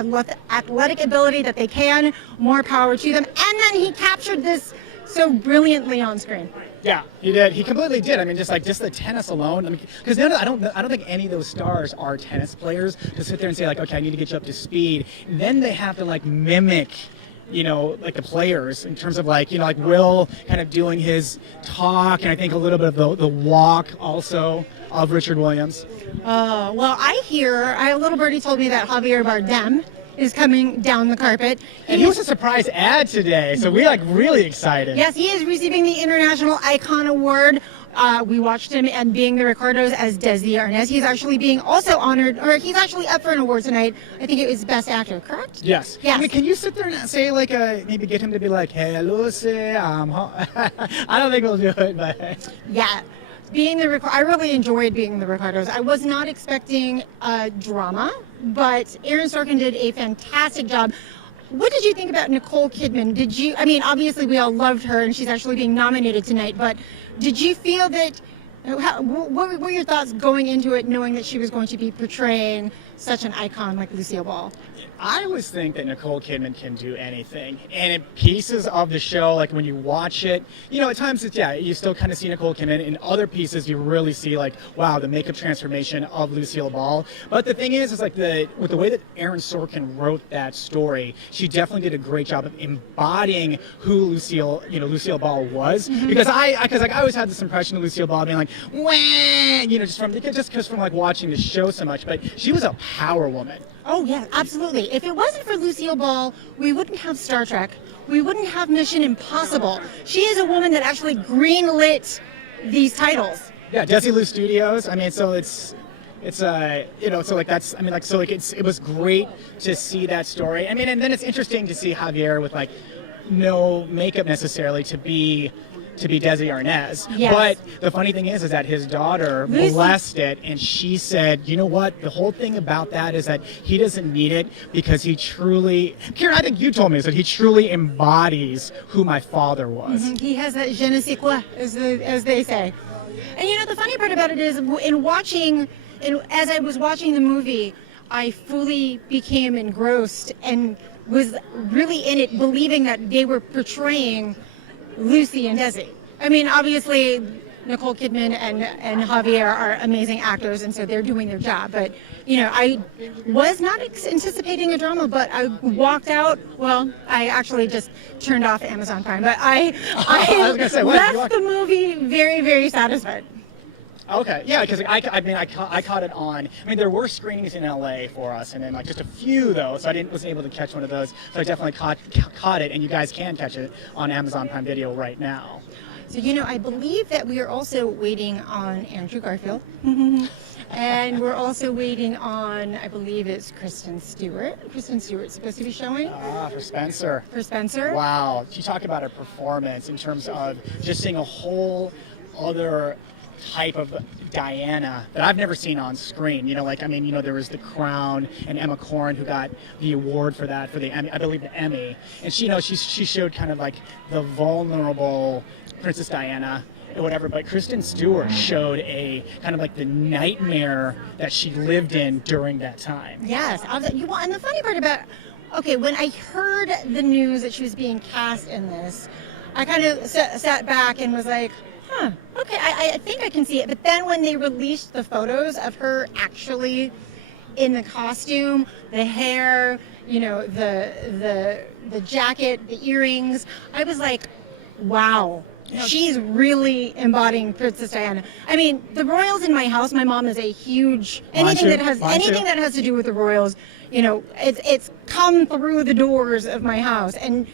athletic ability that they can, more power to them. And then he captured this so brilliantly on screen. Yeah, he did. He completely did. I mean, just the tennis alone. I mean, because I don't think any of those stars are tennis players to sit there and say like, okay, I need to get you up to speed. And then they have to like mimic, you know, like the players in terms of like, you know, like Will kind of doing his talk, and I think a little bit of the walk also of Richard Williams. Well, a little birdie told me that Javier Bardem is coming down the carpet. And he was a surprise ad today, so we're like really excited. Yes, he is receiving the International Icon Award. We watched him and Being the Ricardos as Desi Arnaz. He's actually being also honored, or he's actually up for an award tonight. I think it was Best Actor, correct? Yes. Yes. I mean, can you sit there and say like maybe get him to be like, hey, Lucy, I don't think we'll do it, but. Yeah. I really enjoyed Being the Ricardos. I was not expecting drama, but Aaron Sorkin did a fantastic job. What did you think about Nicole Kidman? I mean, obviously we all loved her and she's actually being nominated tonight, but did you feel that, what were your thoughts going into it, knowing that she was going to be portraying such an icon like Lucille Ball? I always think that Nicole Kidman can do anything. And in pieces of the show, like when you watch it, you know, at times you still kind of see Nicole Kidman. In other pieces, you really see like, wow, the makeup transformation of Lucille Ball. But the thing is like with the way that Aaron Sorkin wrote that story, she definitely did a great job of embodying who Lucille Ball was. Mm-hmm. Because I always had this impression of Lucille Ball being like, wah, you know, just from like watching the show so much. But she was a power woman. Oh, yeah, absolutely. If it wasn't for Lucille Ball, we wouldn't have Star Trek. We wouldn't have Mission Impossible. She is a woman that actually greenlit these titles. Yeah, Desilu Studios. I mean, so it was great to see that story. I mean, and then it's interesting to see Javier with like no makeup necessarily to be Desi Arnaz. Yes. But the funny thing is that his daughter blessed it, and she said, you know what, the whole thing about that is that he doesn't need it because he truly, Kira, I think you told me this, that he truly embodies who my father was. Mm-hmm. He has that je ne sais quoi, as they say. And you know, the funny part about it is, as I was watching the movie, I fully became engrossed and was really in it, believing that they were portraying Lucy and Desi. I mean, obviously, Nicole Kidman and Javier are amazing actors, and so they're doing their job. But, I was not anticipating a drama, but I walked out. Well, I actually just turned off Amazon Prime, but I was gonna say, left the movie very, very satisfied. Okay, yeah, because I caught it on. I mean, there were screenings in LA for us, and then like just a few though, so wasn't able to catch one of those. So I definitely caught it, and you guys can catch it on Amazon Prime Video right now. So I believe that we are also waiting on Andrew Garfield, and we're also waiting on, I believe it's Kristen Stewart. Kristen Stewart's supposed to be showing. For Spencer. For Spencer. Wow, you talk about a performance in terms of just seeing a whole other type of Diana that I've never seen on screen. There was The Crown and Emma Corrin who got the award for that, for the Emmy, I believe the Emmy. And she showed kind of like the vulnerable Princess Diana or whatever, but Kristen Stewart showed a kind of like the nightmare that she lived in during that time. Yes, and the funny part about, when I heard the news that she was being cast in this, I kind of sat back and was like, okay, I think I can see it. But then when they released the photos of her actually in the costume, the hair, the jacket, the earrings, I was like, wow, she's really embodying Princess Diana. I mean, the royals in my house, my mom is a huge, anything that has to do with the royals, it's come through the doors of my house. And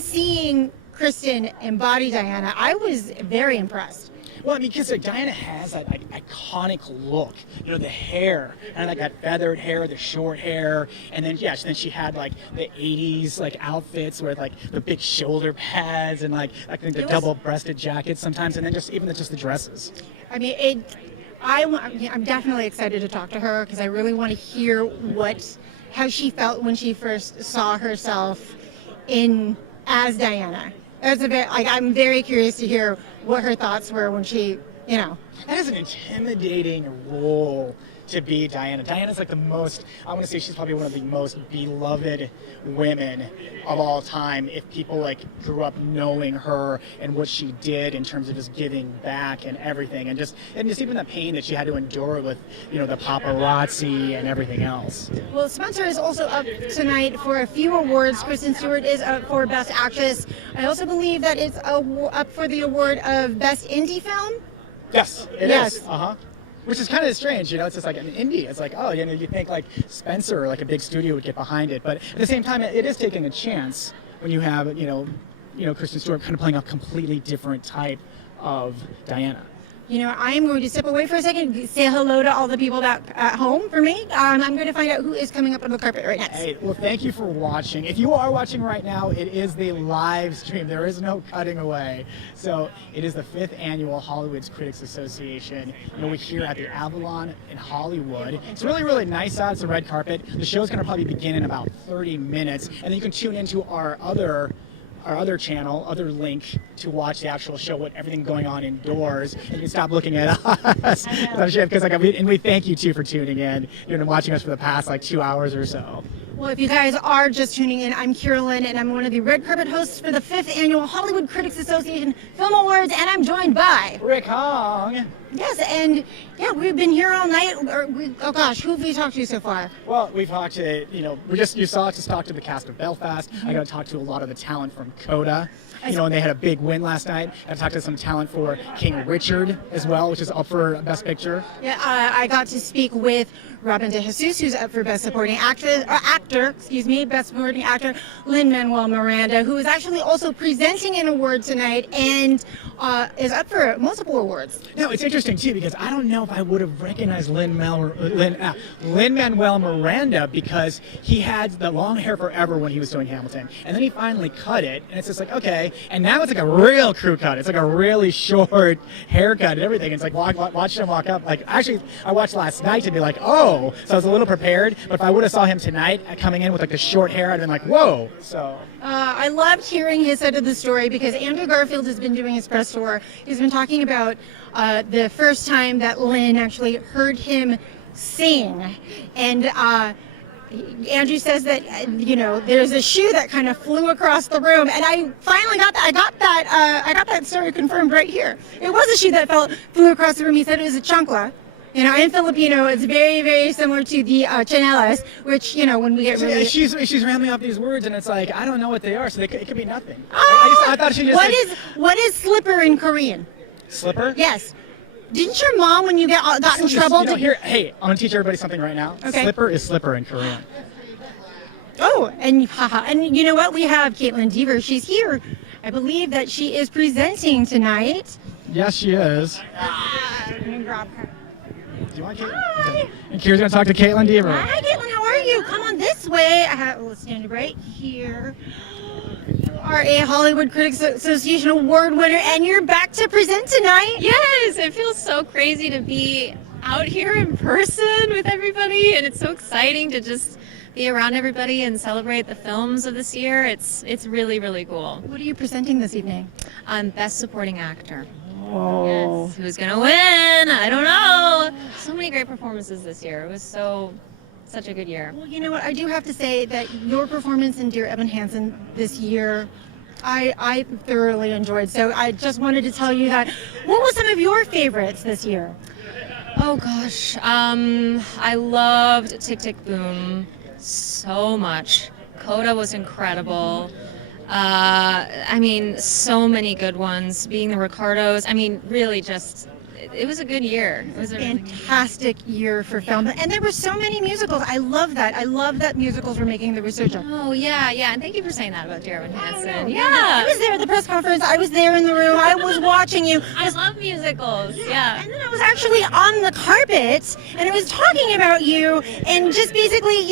seeing Kristen embody Diana, I was very impressed. Well, because Diana has that iconic look, the hair, and like that feathered hair, the short hair, and then then she had like the '80s outfits with like the big shoulder pads and the double-breasted jackets sometimes, and then just the dresses. I mean, I'm definitely excited to talk to her because I really want to hear how she felt when she first saw herself as Diana. I'm very curious to hear what her thoughts were when she, That is an intimidating role to be Diana. Diana's like I want to say she's probably one of the most beloved women of all time. If people grew up knowing her and what she did in terms of just giving back and everything, and just even the pain that she had to endure with, the paparazzi and everything else. Well, Spencer is also up tonight for a few awards. Kristen Stewart is up for Best Actress. I also believe that it's up for the award of Best Indie Film. Yes, it is. Which is kind of strange, it's just like an indie. It's like, you think like Spencer or a big studio would get behind it, but at the same time, it is taking a chance when you have, Kristen Stewart kind of playing a completely different type of Diana. I am going to step away for a second, say hello to all the people at home for me. I'm going to find out who is coming up on the carpet right next. Hey, well, thank you for watching. If you are watching right now, it is the live stream. There is no cutting away. So it is the 5th annual Hollywood Critics Association. We're here at the Avalon in Hollywood. It's really, really nice out. It's a red carpet. The show's going to probably begin in about 30 minutes. And then you can tune into our other channel, other link to watch the actual show, everything going on indoors. And you can stop looking at us. And we thank you too for tuning in. You've been watching us for the past 2 hours or so. Well, if you guys are just tuning in, I'm Kiyra, Lynn, and I'm one of the red carpet hosts for the 5th annual Hollywood Critics Association Film Awards, and I'm joined by Rick Hong. Yes, and we've been here all night. Who have we talked to so far? Well, we've talked to, you saw us just talk to the cast of Belfast. I got to talk to a lot of the talent from Coda. And they had a big win last night. I talked to some talent for King Richard as well, which is up for Best Picture. Yeah, I got to speak with Robin De Jesus, who's up for Best Supporting Actor, Best Supporting Actor, Lin-Manuel Miranda, who is actually also presenting an award tonight and is up for multiple awards. No, it's interesting too because I don't know if I would have recognized Lin-Manuel Miranda because he had the long hair forever when he was doing Hamilton, and then he finally cut it, and it's just like, okay. And now it's like a real crew cut. It's like a really short haircut and everything. It's like watch him walk up. Actually, I watched last night to be like, oh. So I was a little prepared. But if I would have saw him tonight coming in with the short hair, I'd been like, whoa. So. I loved hearing his side of the story because Andrew Garfield has been doing his press tour. He's been talking about the first time that Lynn actually heard him sing, and Andrew says that there's a shoe that kind of flew across the room, and I finally got that. I got that story confirmed right here. It was a shoe that flew across the room. He said it was a chancla. In Filipino, it's very, very similar to the chanelas, which when we get really. She's rambling off these words, and it's like I don't know what they are, so it could be nothing. I thought she just. What is slipper in Korean? Slipper? Yes. Didn't your mom, when you got in trouble? Hey, I'm gonna teach everybody something right now. Okay. Slipper is slipper in Korean. Oh, and you know what? We have Caitlyn Deaver. She's here. I believe that she is presenting tonight. Yes, she is. Let me grab her. Do you want Caitlyn? And Kira's gonna talk to Caitlyn Deaver. Hi, Caitlyn. How are you? Come on this way. We'll stand right here. You are a Hollywood Critics Association Award winner, and you're back to present tonight. Yes, it feels so crazy to be out here in person with everybody, and it's so exciting to just be around everybody and celebrate the films of this year. It's really, really cool. What are you presenting this evening? Best Supporting Actor. Oh. Yes. Who's gonna win? I don't know. So many great performances this year. It was such a good year. Well, you know what? I do have to say that your performance in Dear Evan Hansen this year, I thoroughly enjoyed. So I just wanted to tell you that. What were some of your favorites this year? Oh gosh, I loved Tick Tick Boom so much. Coda was incredible. So many good ones. Being the Ricardos. Really just. It was a good year. It was a fantastic year for film. And there were so many musicals. I love that. I love that musicals were making the resurgence. Oh, yeah. And thank you for saying that about Dear Evan Hansen. Yeah. I was there at the press conference. I was there in the room. I was watching you. I love musicals. Yeah. And then I was actually on the carpet, and I was talking about you, and just basically,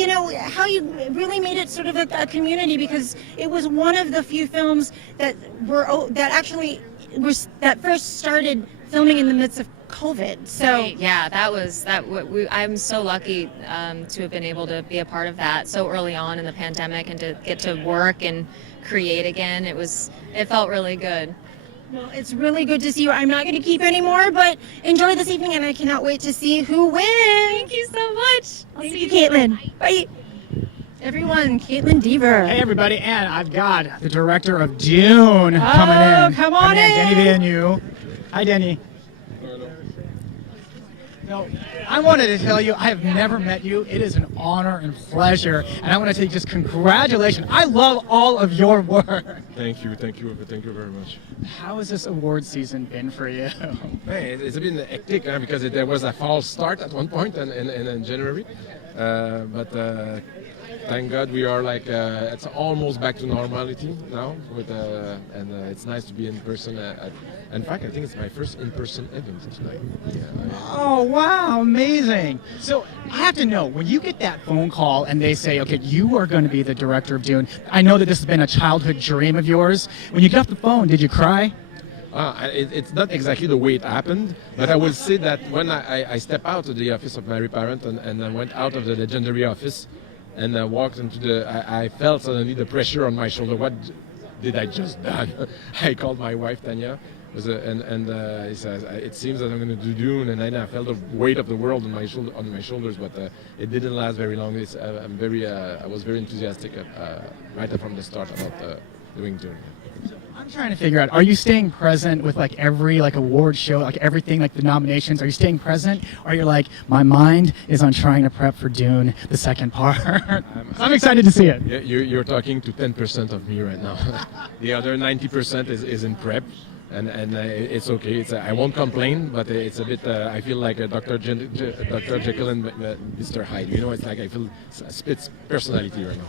how you really made it sort of a community, because it was one of the few films that first started filming in the midst of COVID. So right. Yeah, I'm so lucky to have been able to be a part of that so early on in the pandemic, and to get to work and create again. It felt really good. Well, it's really good to see you. I'm not going to keep any more, but enjoy this evening, and I cannot wait to see who wins. Thank you so much. Thank you, Caitlyn. Bye. Everyone, Caitlyn Deaver. Hey, everybody, and I've got the director of Dune coming in. Come on in. Denny Villeneuve. Hi, Denny. No, I wanted to tell you, I have never met you. It is an honor and pleasure, and I want to tell you just congratulations. I love all of your work. Thank you very much. How has this award season been for you? Hey, it's been hectic because there was a false start at one point in January, but thank God we are it's almost back to normality now. And it's nice to be in person. In fact, I think it's my first in-person event tonight. Yeah. Oh, wow, amazing. So I have to know, when you get that phone call and they say, okay, you are going to be the director of Dune, I know that this has been a childhood dream of yours. When you get off the phone, did you cry? It's not exactly the way it happened, but I will say that when I stepped out of the office of my parent and I went out of the legendary office and I walked into I felt suddenly the pressure on my shoulder. What did I just done? I called my wife, Tanya, he says, it seems that I'm going to do Dune, and then I felt the weight of the world on my shoulders, but it didn't last very long. I was very enthusiastic right from the start about doing Dune. I'm trying to figure out, are you staying present with every award show, everything, the nominations? Are you staying present, or you're my mind is on trying to prep for Dune, the second part? I'm excited to see it. You're talking to 10% of me right now. The other 90% is in prep, and it's okay. I won't complain, but it's a bit. I feel like Dr. Jekyll and Mr. Hyde. It's I feel spits personality right now.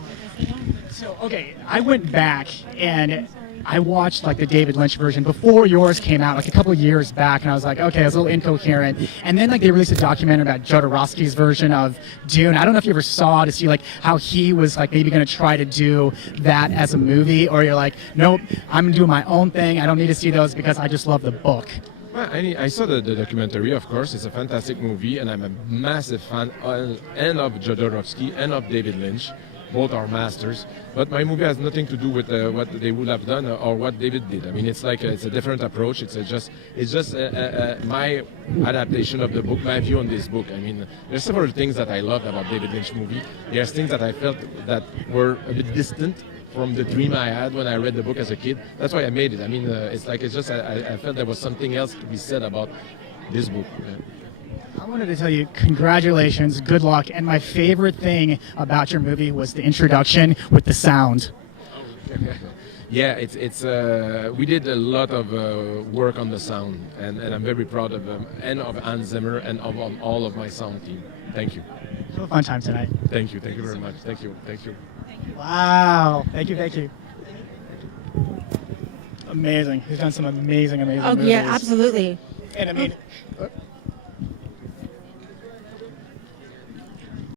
So okay, I went back and I watched the David Lynch version before yours came out, a couple of years back, and I was okay, it was a little incoherent. And then they released a documentary about Jodorowsky's version of Dune. I don't know if you ever saw to see how he was maybe going to try to do that as a movie, or you're nope, I'm going to do my own thing. I don't need to see those because I just love the book. Well, I saw the documentary, of course. It's a fantastic movie, and I'm a massive fan and of Jodorowsky and of David Lynch. both are masters. But my movie has nothing to do with what they would have done or what David did. I mean, it's like it's a different approach. It's just my adaptation of the book, my view on this book. I mean, there's several things that I loved about David Lynch movie. There's things that I felt that were a bit distant from the dream I had when I read the book as a kid. That's why I made it. I mean, it's just I felt there was something else to be said about this book. I wanted to tell you congratulations, good luck, and my favorite thing about your movie was the introduction with the sound. Yeah, it's we did a lot of work on the sound, and I'm very proud of them, and of Hans Zimmer, and of all of my sound team. Thank you. It was a fun time tonight. Thank you very much. Thank you. Wow, thank you. Amazing. He's done some amazing Oh movies. yeah, absolutely. And I mean,